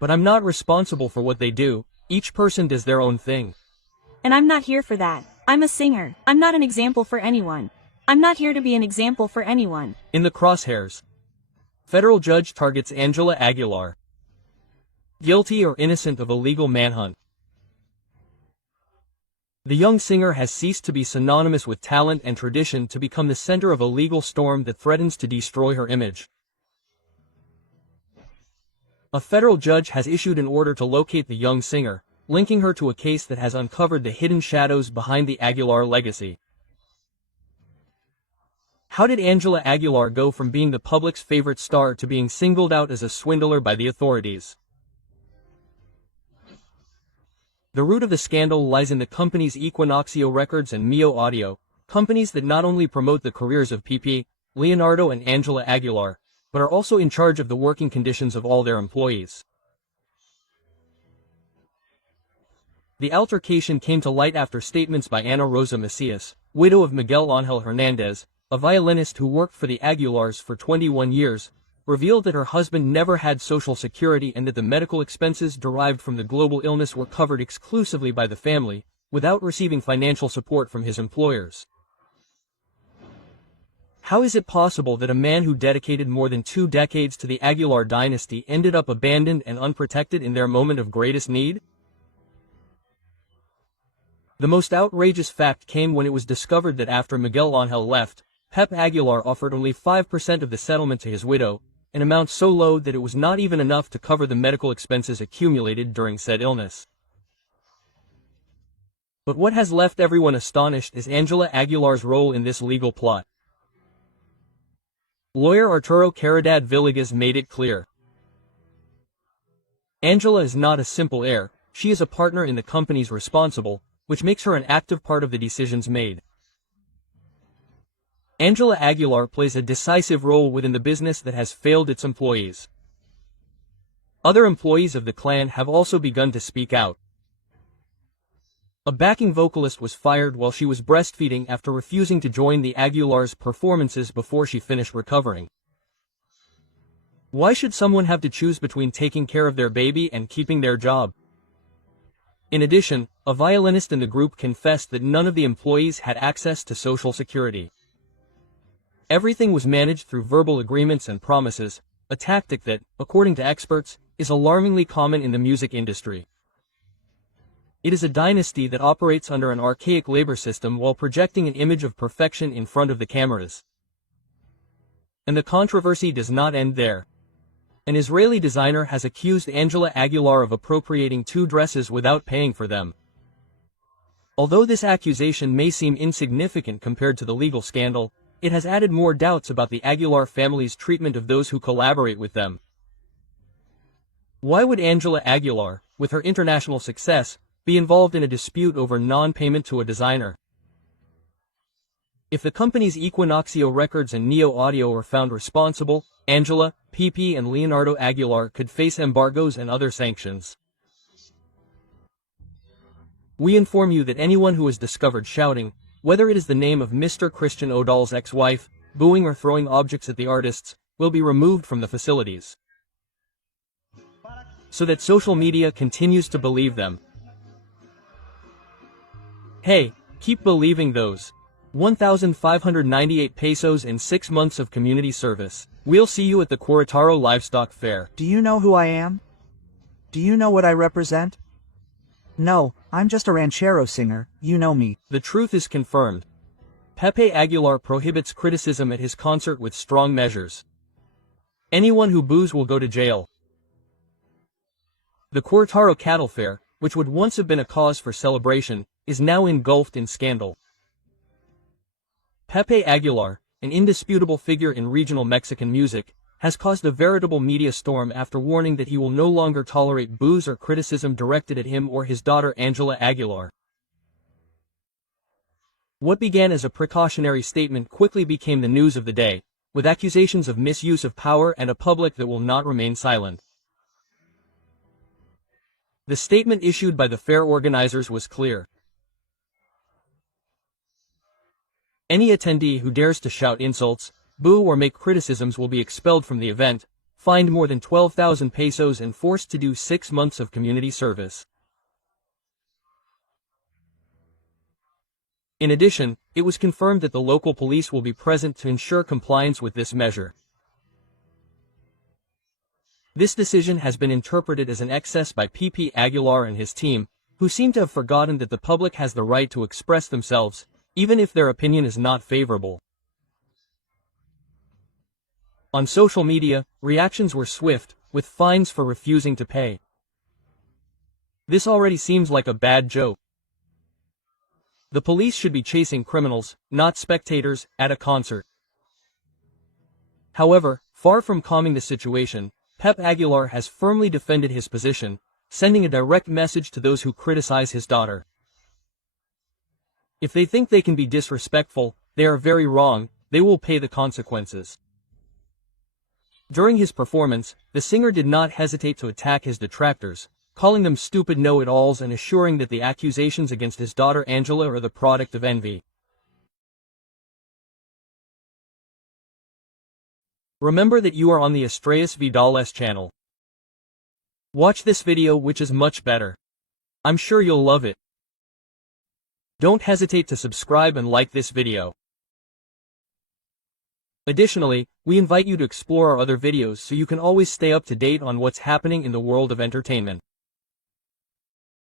But I'm not responsible for what they do, each person does their own thing. And I'm not here for that. I'm a singer, I'm not an example for anyone. I'm not here to be an example for anyone. In the crosshairs. Federal judge targets Ángela Aguilar. Guilty or innocent of illegal manhunt. The young singer has ceased to be synonymous with talent and tradition to become the center of a legal storm that threatens to destroy her image. A federal judge has issued an order to locate the young singer, linking her to a case that has uncovered the hidden shadows behind the Aguilar legacy. How did Ángela Aguilar go from being the public's favorite star to being singled out as a swindler by the authorities? The root of the scandal lies in the companies Equinoccio Records and Mio Audio, companies that not only promote the careers of Pepe, Leonardo and Ángela Aguilar, but are also in charge of the working conditions of all their employees. The altercation came to light after statements by Ana Rosa Macias, widow of Miguel Ángel Hernández, a violinist who worked for the Aguilars for 21 years, revealed that her husband never had Social Security and that the medical expenses derived from the global illness were covered exclusively by the family, without receiving financial support from his employers. How is it possible that a man who dedicated more than 2 decades to the Aguilar dynasty ended up abandoned and unprotected in their moment of greatest need? The most outrageous fact came when it was discovered that after Miguel Ángel left, Pepe Aguilar offered only 5% of the settlement to his widow, an amount so low that it was not even enough to cover the medical expenses accumulated during said illness. But what has left everyone astonished is Ángela Aguilar's role in this legal plot. Lawyer Arturo Caridad Villegas made it clear. Ángela is not a simple heir, she is a partner in the companies responsible, which makes her an active part of the decisions made. Ángela Aguilar plays a decisive role within the business that has failed its employees. Other employees of the clan have also begun to speak out. A backing vocalist was fired while she was breastfeeding after refusing to join the Aguilars' performances before she finished recovering. Why should someone have to choose between taking care of their baby and keeping their job? In addition, a violinist in the group confessed that none of the employees had access to Social Security. Everything was managed through verbal agreements and promises, a tactic that, according to experts, is alarmingly common in the music industry. It is a dynasty that operates under an archaic labor system while projecting an image of perfection in front of the cameras. And the controversy does not end there. An Israeli designer has accused Ángela Aguilar of appropriating 2 dresses without paying for them. Although this accusation may seem insignificant compared to the legal scandal, it has added more doubts about the Aguilar family's treatment of those who collaborate with them. Why would Ángela Aguilar, with her international success, be involved in a dispute over non-payment to a designer? If the companies Equinoccio Records and Neo Audio are found responsible, Ángela, Pepe and Leonardo Aguilar could face embargoes and other sanctions. We inform you that anyone who is discovered shouting, whether it is the name of Mr. Christian Nodal's ex-wife, booing or throwing objects at the artists, will be removed from the facilities. So that social media continues to believe them. Hey, keep believing those 1,598 pesos in 6 months of community service. We'll see you at the Querétaro Livestock Fair. Do you know who I am? Do you know what I represent? No, I'm just a ranchero singer, you know me. The truth is confirmed. Pepe Aguilar prohibits criticism at his concert with strong measures. Anyone who boos will go to jail. The Querétaro Cattle Fair, which would once have been a cause for celebration, is now engulfed in scandal. Pepe Aguilar, an indisputable figure in regional Mexican music, has caused a veritable media storm after warning that he will no longer tolerate boos or criticism directed at him or his daughter Ángela Aguilar. What began as a precautionary statement quickly became the news of the day, with accusations of misuse of power and a public that will not remain silent. The statement issued by the fair organizers was clear. Any attendee who dares to shout insults, boo or make criticisms will be expelled from the event, fined more than 12,000 pesos and forced to do 6 months of community service. In addition, it was confirmed that the local police will be present to ensure compliance with this measure. This decision has been interpreted as an excess by Pepe Aguilar and his team, who seem to have forgotten that the public has the right to express themselves, even if their opinion is not favorable. On social media, reactions were swift, with fines for refusing to pay. This already seems like a bad joke. The police should be chasing criminals, not spectators, at a concert. However, far from calming the situation, Pepe Aguilar has firmly defended his position, sending a direct message to those who criticize his daughter. If they think they can be disrespectful, they are very wrong, they will pay the consequences. During his performance, the singer did not hesitate to attack his detractors, calling them stupid know-it-alls and assuring that the accusations against his daughter Angela are the product of envy. Remember that you are on the Estrellas Vidales channel. Watch this video, which is much better. I'm sure you'll love it. Don't hesitate to subscribe and like this video. Additionally, we invite you to explore our other videos so you can always stay up to date on what's happening in the world of entertainment.